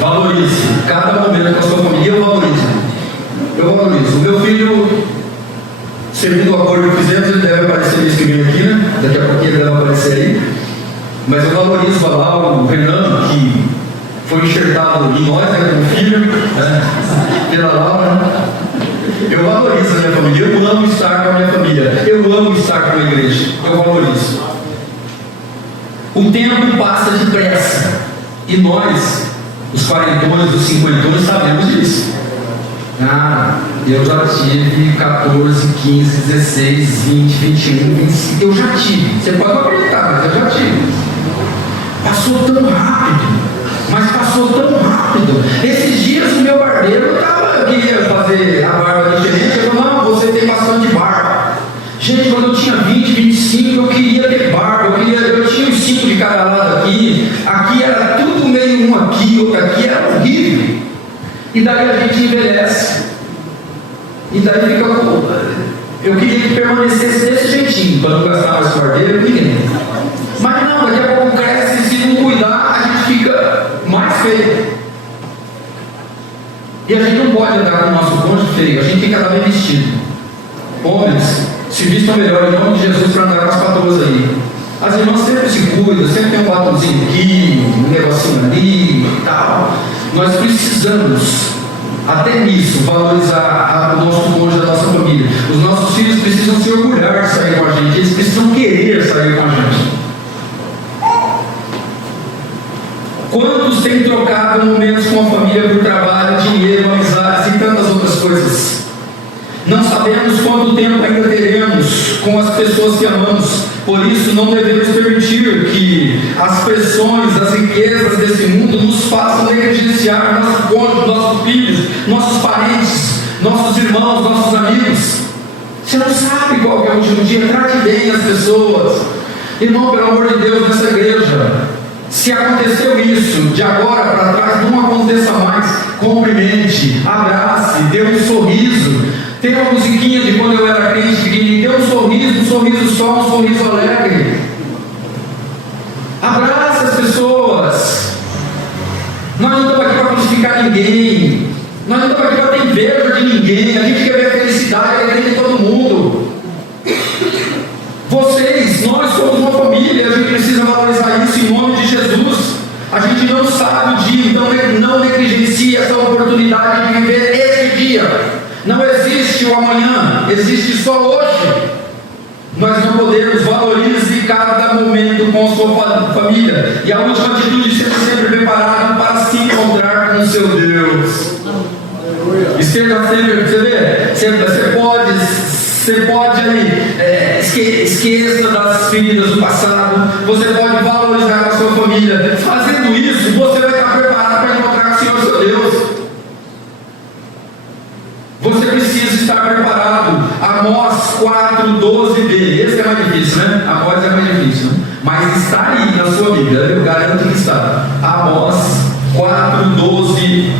Valorize cada momento com a sua família. Eu valorizo. O meu filho, segundo o acordo que fizemos, ele deve aparecer no escrivinho aqui, né? Daqui a pouquinho ele deve aparecer aí. Mas eu valorizo lá o Renan, que foi enxertado em nós, né, como filho, né, pela Laura. Eu valorizo a minha família, eu amo estar com a minha família, eu amo estar com a igreja, eu valorizo. O tempo passa depressa e nós, os quarentões, os cinquentões, sabemos disso. Eu já tive 14, 15, 16, 20, 21, 25. Eu já tive. Você pode não acreditar, mas eu já tive. Passou tão rápido. Esses dias o meu barbeiro eu queria fazer a barba diferente. Eu falei, não, você tem bastante barba. Gente, quando eu tinha 20, 25, eu queria ter barba. Eu tinha uns 5 de cada lado aqui. Aqui era tudo meio um aqui, outro aqui. Era horrível. E daí a gente envelhece. E daí fica. Eu queria que permanecesse desse jeitinho, para não gastar mais barbeiro, ninguém. Mas não, daqui a pouco cresce, e se não cuidar, a gente fica mais feio. E a gente não pode andar com o nosso cônjuge feio, a gente tem que andar bem vestido. Homens, se vistam melhor em nome de Jesus para andar com as patroas aí. As irmãs sempre se cuidam, sempre tem um batomzinho aqui, um negocinho ali e tal. Nós precisamos, até nisso, valorizar o nosso cônjuge, a nossa família. Os nossos filhos precisam se orgulhar de sair com a gente, eles precisam querer sair com a gente. Quantos têm trocado momentos com a família por trabalho, dinheiro, amizades e tantas outras coisas? Não sabemos quanto tempo ainda teremos com as pessoas que amamos. Por isso, não devemos permitir que as pressões, as riquezas desse mundo nos façam negligenciar nosso cônjuge, nossos filhos, nossos parentes, nossos irmãos, nossos amigos. Você não sabe qual é o último dia. Trate bem as pessoas. Irmão, pelo amor de Deus, nessa igreja, se aconteceu isso, de agora para trás, não aconteça mais. Cumprimente, abrace, dê um sorriso. Tem uma musiquinha de quando eu era crente, que dê um sorriso só, um sorriso alegre. Abrace as pessoas. Nós não estamos aqui para crucificar ninguém. Nós não estamos aqui para ter inveja de ninguém. A gente quer ver a felicidade, a alegria de todo mundo. Nós somos uma família, a gente precisa valorizar isso em nome de Jesus. A gente não sabe o dia, então não negligencie essa oportunidade de viver esse dia. Não existe o amanhã, existe só hoje. Nós não podemos valorizar cada momento com a sua família. E a última atitude é ser sempre preparado para se encontrar com o seu Deus. Esteja sempre, você pode ali, esqueça das feridas do passado. Você pode valorizar a sua família. Fazendo isso, você vai estar preparado para encontrar com o Senhor seu Deus. Você precisa estar preparado. Amós 4:12b. Esse é mais difícil, né? Amós é mais difícil, né? Mas está aí na sua Bíblia, eu garanto que está. Amós 4:12b.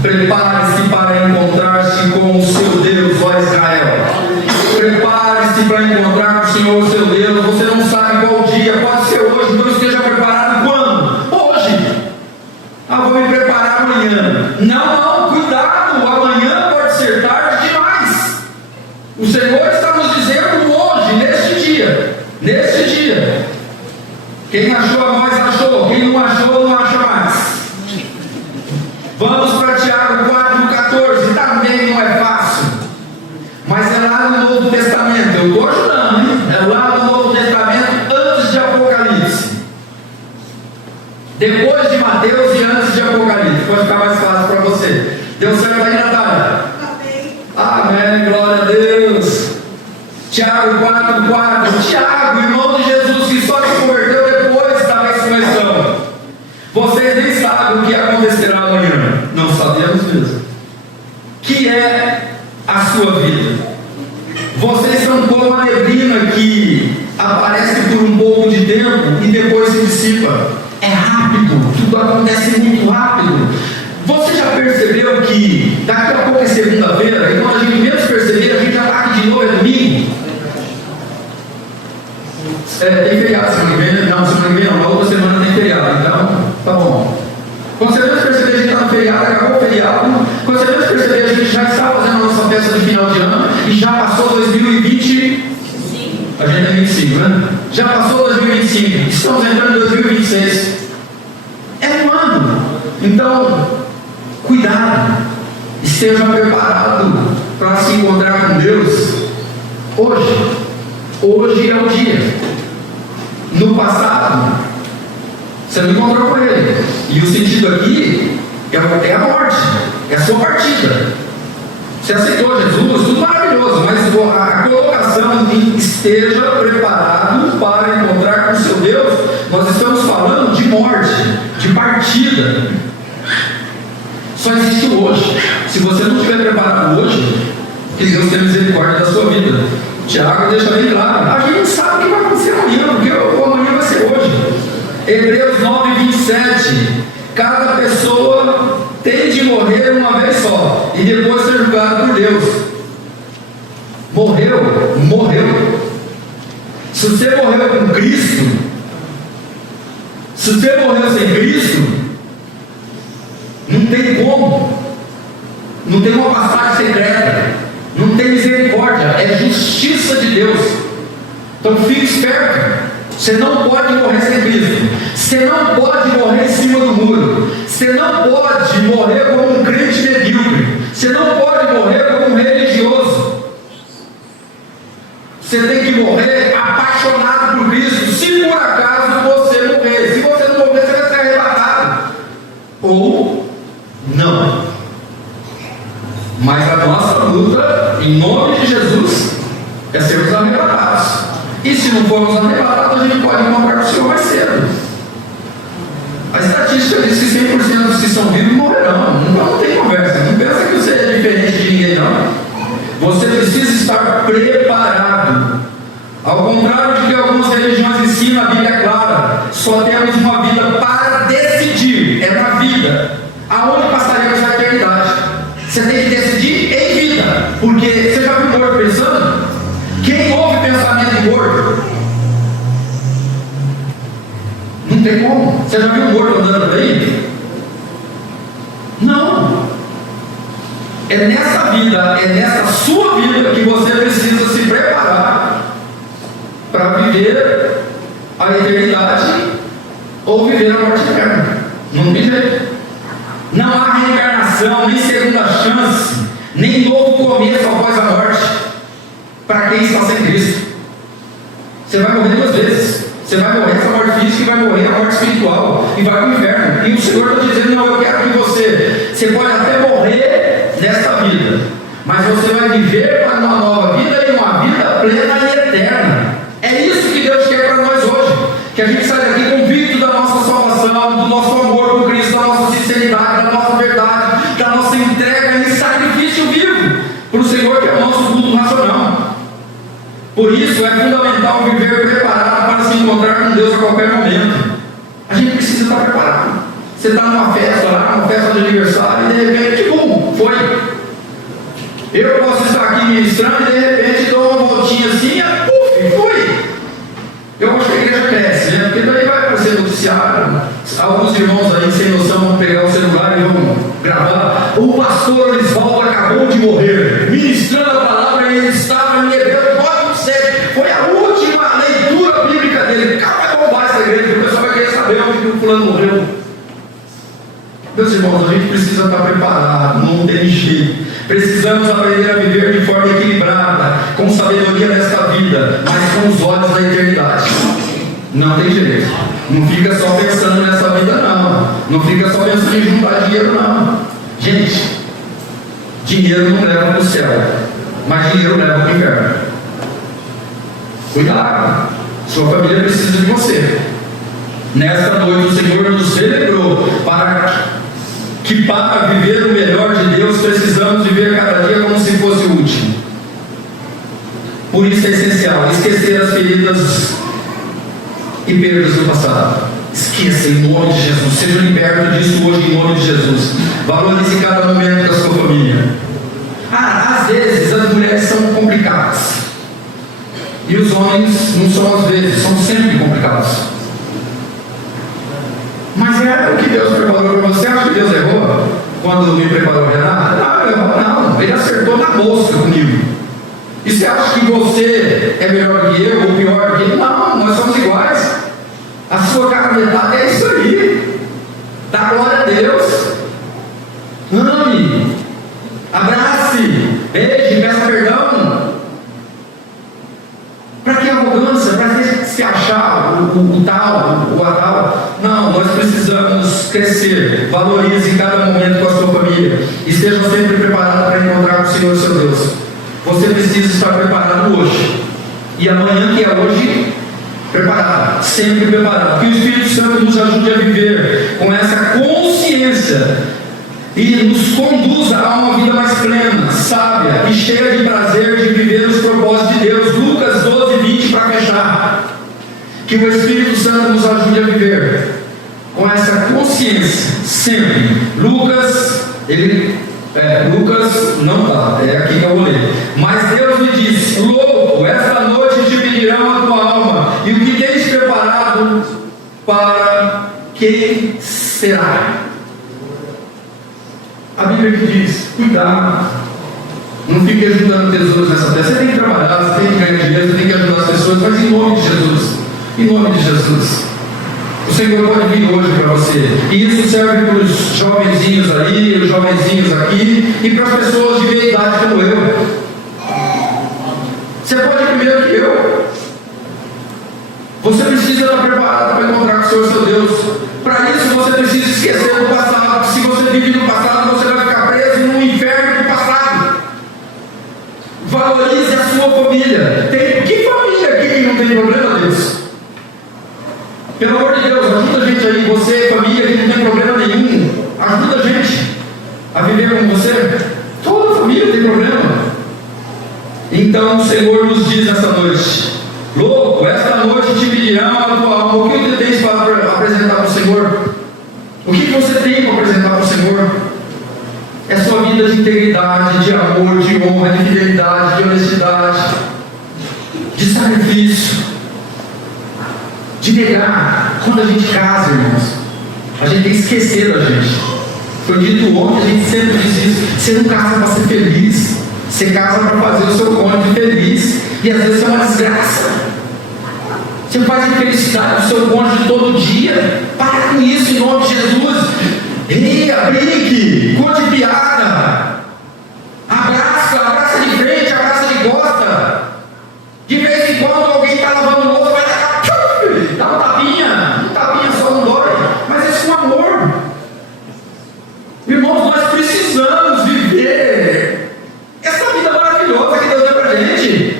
Prepare-se para encontrar-se com o seu Deus, ó Israel. Prepare-se para encontrar com o Senhor seu Deus. Você não sabe qual dia, pode ser hoje, então esteja preparado quando? Hoje. Vou me preparar amanhã. Não, cuidado, amanhã pode ser tarde demais. O Senhor está nos dizendo hoje, neste dia. Quem achou a voz, achou. Quem não achou, não acha mais. Vamos para Tiago 4,14. Também não é fácil, mas é lá no Novo Testamento. Eu estou ajudando, hein? É lá no Novo Testamento, antes de Apocalipse. Depois de Mateus e antes de Apocalipse. Pode ficar mais fácil para você. Deu certo aí, Natália? Amém, glória a Deus. Tiago 4,4. Tiago, irmão de Jesus, que só se converteu depois da ressurreição. Vocês nem sabem o que acontecerá amanhã. Não sabemos mesmo. Que é a sua vida. Vocês são como uma neblina que aparece por um pouco de tempo e depois se dissipa. É rápido, tudo acontece muito rápido. Você já percebeu que daqui a pouco é segunda-feira e quando a gente menos perceber, a gente já está aqui de novo, é domingo? Tem feriado semana que vem? Não, semana que vem não, na outra semana tem feriado, então tá bom. Quando você menos perceber, a gente está no feriado, acabou o feriado. Quando você menos perceber, a gente já está fazendo a nossa festa de final de ano e já passou 2020. A gente é 25, né? Já passou 2025, estamos entrando em 2026. É um ano. Então, cuidado, esteja preparado para se encontrar com Deus hoje. Hoje é o dia. No passado, você não encontrou com Ele. E o sentido aqui é a morte, é a sua partida. Você aceitou Jesus, tudo maravilhoso, mas a colocação de esteja preparado para encontrar com o seu Deus, nós estamos falando de morte, de partida. Só existe o hoje. Se você não estiver preparado hoje, que Deus tenha misericórdia da sua vida. Tiago deixa bem claro. A gente não sabe o que vai acontecer amanhã, porque o amanhã vai ser hoje. Hebreus 9:27. Cada pessoa tem de morrer uma vez só e depois ser julgado por Deus. Morreu. Se você morreu com Cristo, se você morreu sem Cristo, não tem como. Não tem uma passagem secreta. Não tem misericórdia. É justiça de Deus. Então fique esperto. Você não pode morrer sem Cristo. Você não pode morrer em cima do muro. Você não pode morrer como um crente medíocre. Você não pode morrer como um religioso. Você tem que morrer apaixonado por Cristo. Se por acaso você morrer, se você não morrer, você vai ser arrebatado. Ou não. Mas a nossa luta, em nome de Jesus, é sermos arrebatados. E se não formos arrebatados, a gente pode encontrar com o Senhor mais cedo. A estatística diz que 100% dos que são vivos morrerão. Então não tem conversa. Não pensa que você é diferente de ninguém, não. Você precisa estar preparado. Ao contrário de que algumas religiões ensinam, a Bíblia é clara. Só temos uma vida para decidir. É uma vida. Aonde passaremos a eternidade? Você tem que decidir em vida. Porque você já viu morto pensando? Quem ouve pensamento em morto? Não tem como. Você já viu um morto andando por aí? Não. É nessa vida, é nessa sua vida que você precisa se preparar para viver a eternidade ou viver a morte eterna. Não tem jeito. Não há reencarnação, nem segunda chance, nem novo começo após a morte para quem está sem Cristo. Você vai morrer duas vezes. Você vai morrer essa morte física e vai morrer a morte espiritual e vai para o inferno. E o Senhor está dizendo: não, eu quero que você pode até morrer nesta vida, mas você vai viver para uma nova vida e uma vida plena e eterna. É isso que Deus quer para nós hoje. Que a gente saia daqui convicto da nossa salvação, do nosso amor por Cristo, da nossa sinceridade, da nossa verdade, da nossa entrega em sacrifício vivo para o Senhor, que é o nosso culto racional. Por isso é fundamental viver preparado para se encontrar com Deus a qualquer momento. A gente precisa estar preparado. Você está numa festa lá, uma festa de aniversário, e de repente, foi. Eu posso estar aqui ministrando e de repente dou uma voltinha assim, e foi. Eu acho que a igreja cresce, né? Porque daí vai aparecer noticiário. Alguns irmãos aí sem noção vão pegar o celular e vão gravar. O pastor Olisvaldo acabou de morrer, ministrando a palavra, e ele estava em Hebreus 9:7. Foi a última leitura bíblica dele. Cara, vai bombar essa igreja. fulano morreu. Meus irmãos, a gente precisa estar preparado, não tem jeito. Precisamos aprender a viver de forma equilibrada, com sabedoria nesta vida, mas com os olhos da eternidade. Não tem jeito. Não fica só pensando nessa vida, não. Não fica só pensando em juntar dinheiro, não. Gente, dinheiro não leva para o céu, mas dinheiro leva para o inferno. Cuidado, sua família precisa de você. Nesta noite o Senhor nos celebrou que para viver o melhor de Deus precisamos viver cada dia como se fosse o último. Por isso é essencial esquecer as feridas e perdas do passado. Esqueça em nome de Jesus. Seja liberto disso hoje em nome de Jesus. Valorize cada momento da sua família. Às vezes as mulheres são complicadas e os homens não são, às vezes, são sempre complicados. Mas é o que Deus preparou para você. Acha que Deus errou quando me preparou o Renato? Não, ele acertou na mosca comigo. E você acha que você é melhor que eu ou pior que ele? Não, nós somos iguais. A sua cara metade é isso aí. Dá glória a Deus. Ame, abrace, beije, peça perdão. Para que arrogância? Para que se achar o tal, o tal? Não, nós precisamos crescer. Valorize cada momento com a sua família. Esteja sempre preparado para encontrar com o Senhor seu Deus. Você precisa estar preparado hoje. E amanhã, que é hoje, preparado. Sempre preparado. Que o Espírito Santo nos ajude a viver com essa consciência e nos conduza a uma vida mais plena, sábia e cheia de prazer de viver os propósitos de Deus. Lucas 12:20 para fechar. Que o Espírito Santo nos ajude a viver com essa consciência sempre. Lucas não dá, é aqui que eu vou ler. Mas Deus me disse: louco, esta noite te pedirão a tua alma, e o que tens preparado para quem será? A Bíblia que diz: cuidado, não fique ajudando tesouros nessa terra. Você tem que trabalhar, você tem que ganhar dinheiro, você tem que ajudar as pessoas, mas em nome de Jesus. Em nome de Jesus. O Senhor pode vir hoje para você. E isso serve para os jovenzinhos aí, os jovenzinhos aqui, e para as pessoas de meia idade como eu. Você pode ir primeiro que eu. Você precisa estar preparado para encontrar com o Senhor seu Deus. Para isso você precisa esquecer do passado. Se você vive no passado, você vai ficar preso no inferno do passado. Valorize a sua família. Que família aqui que não tem problema disso? Pelo amor de Deus, ajuda a gente aí, você, família, que não tem problema nenhum. Ajuda a gente a viver com você. Toda família tem problema. Então o Senhor nos diz esta noite: louco, esta noite te pedirão a tua alma. O que você tem para apresentar para o Senhor? O que você tem para apresentar para o Senhor? É sua vida de integridade, de amor, de honra, de fidelidade, de honestidade, de sacrifício. De negar. Quando a gente casa, irmãos, a gente tem que esquecer da gente. Foi dito ontem, a gente sempre diz isso: você não casa para ser feliz, você casa para fazer o seu cônjuge feliz, e às vezes é uma desgraça. Você faz a felicidade do seu cônjuge todo dia. Para com isso em nome de Jesus. Ria, brinque, conte piada, abraça de frente, abraça de costa. De vez em quando alguém está lavando louça, vai dá um tapinha só não dói, mas isso é um amor. Irmãos, nós precisamos viver essa vida maravilhosa que Deus deu pra gente.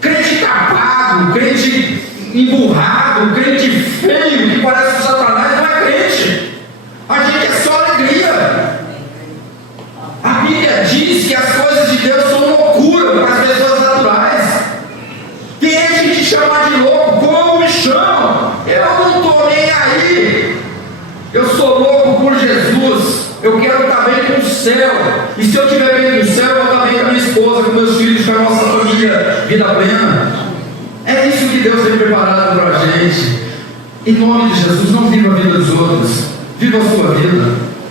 Crente capado, crente emburrado, crente feio, que parece o Satanás, não é crente. A gente é só alegria. A Bíblia diz que as coisas de Deus são loucura para as pessoas naturais. Tem gente que te chamar de louco, como me chamam? Eu não estou nem aí. Eu sou louco por Jesus. Eu quero estar bem com o céu. E se eu estiver bem com o céu, eu vou estar bem com a minha esposa, com meus filhos, com a nossa família, vida plena. É isso que Deus tem preparado para a gente. Em nome de Jesus, não viva a vida dos outros. Viva a sua vida.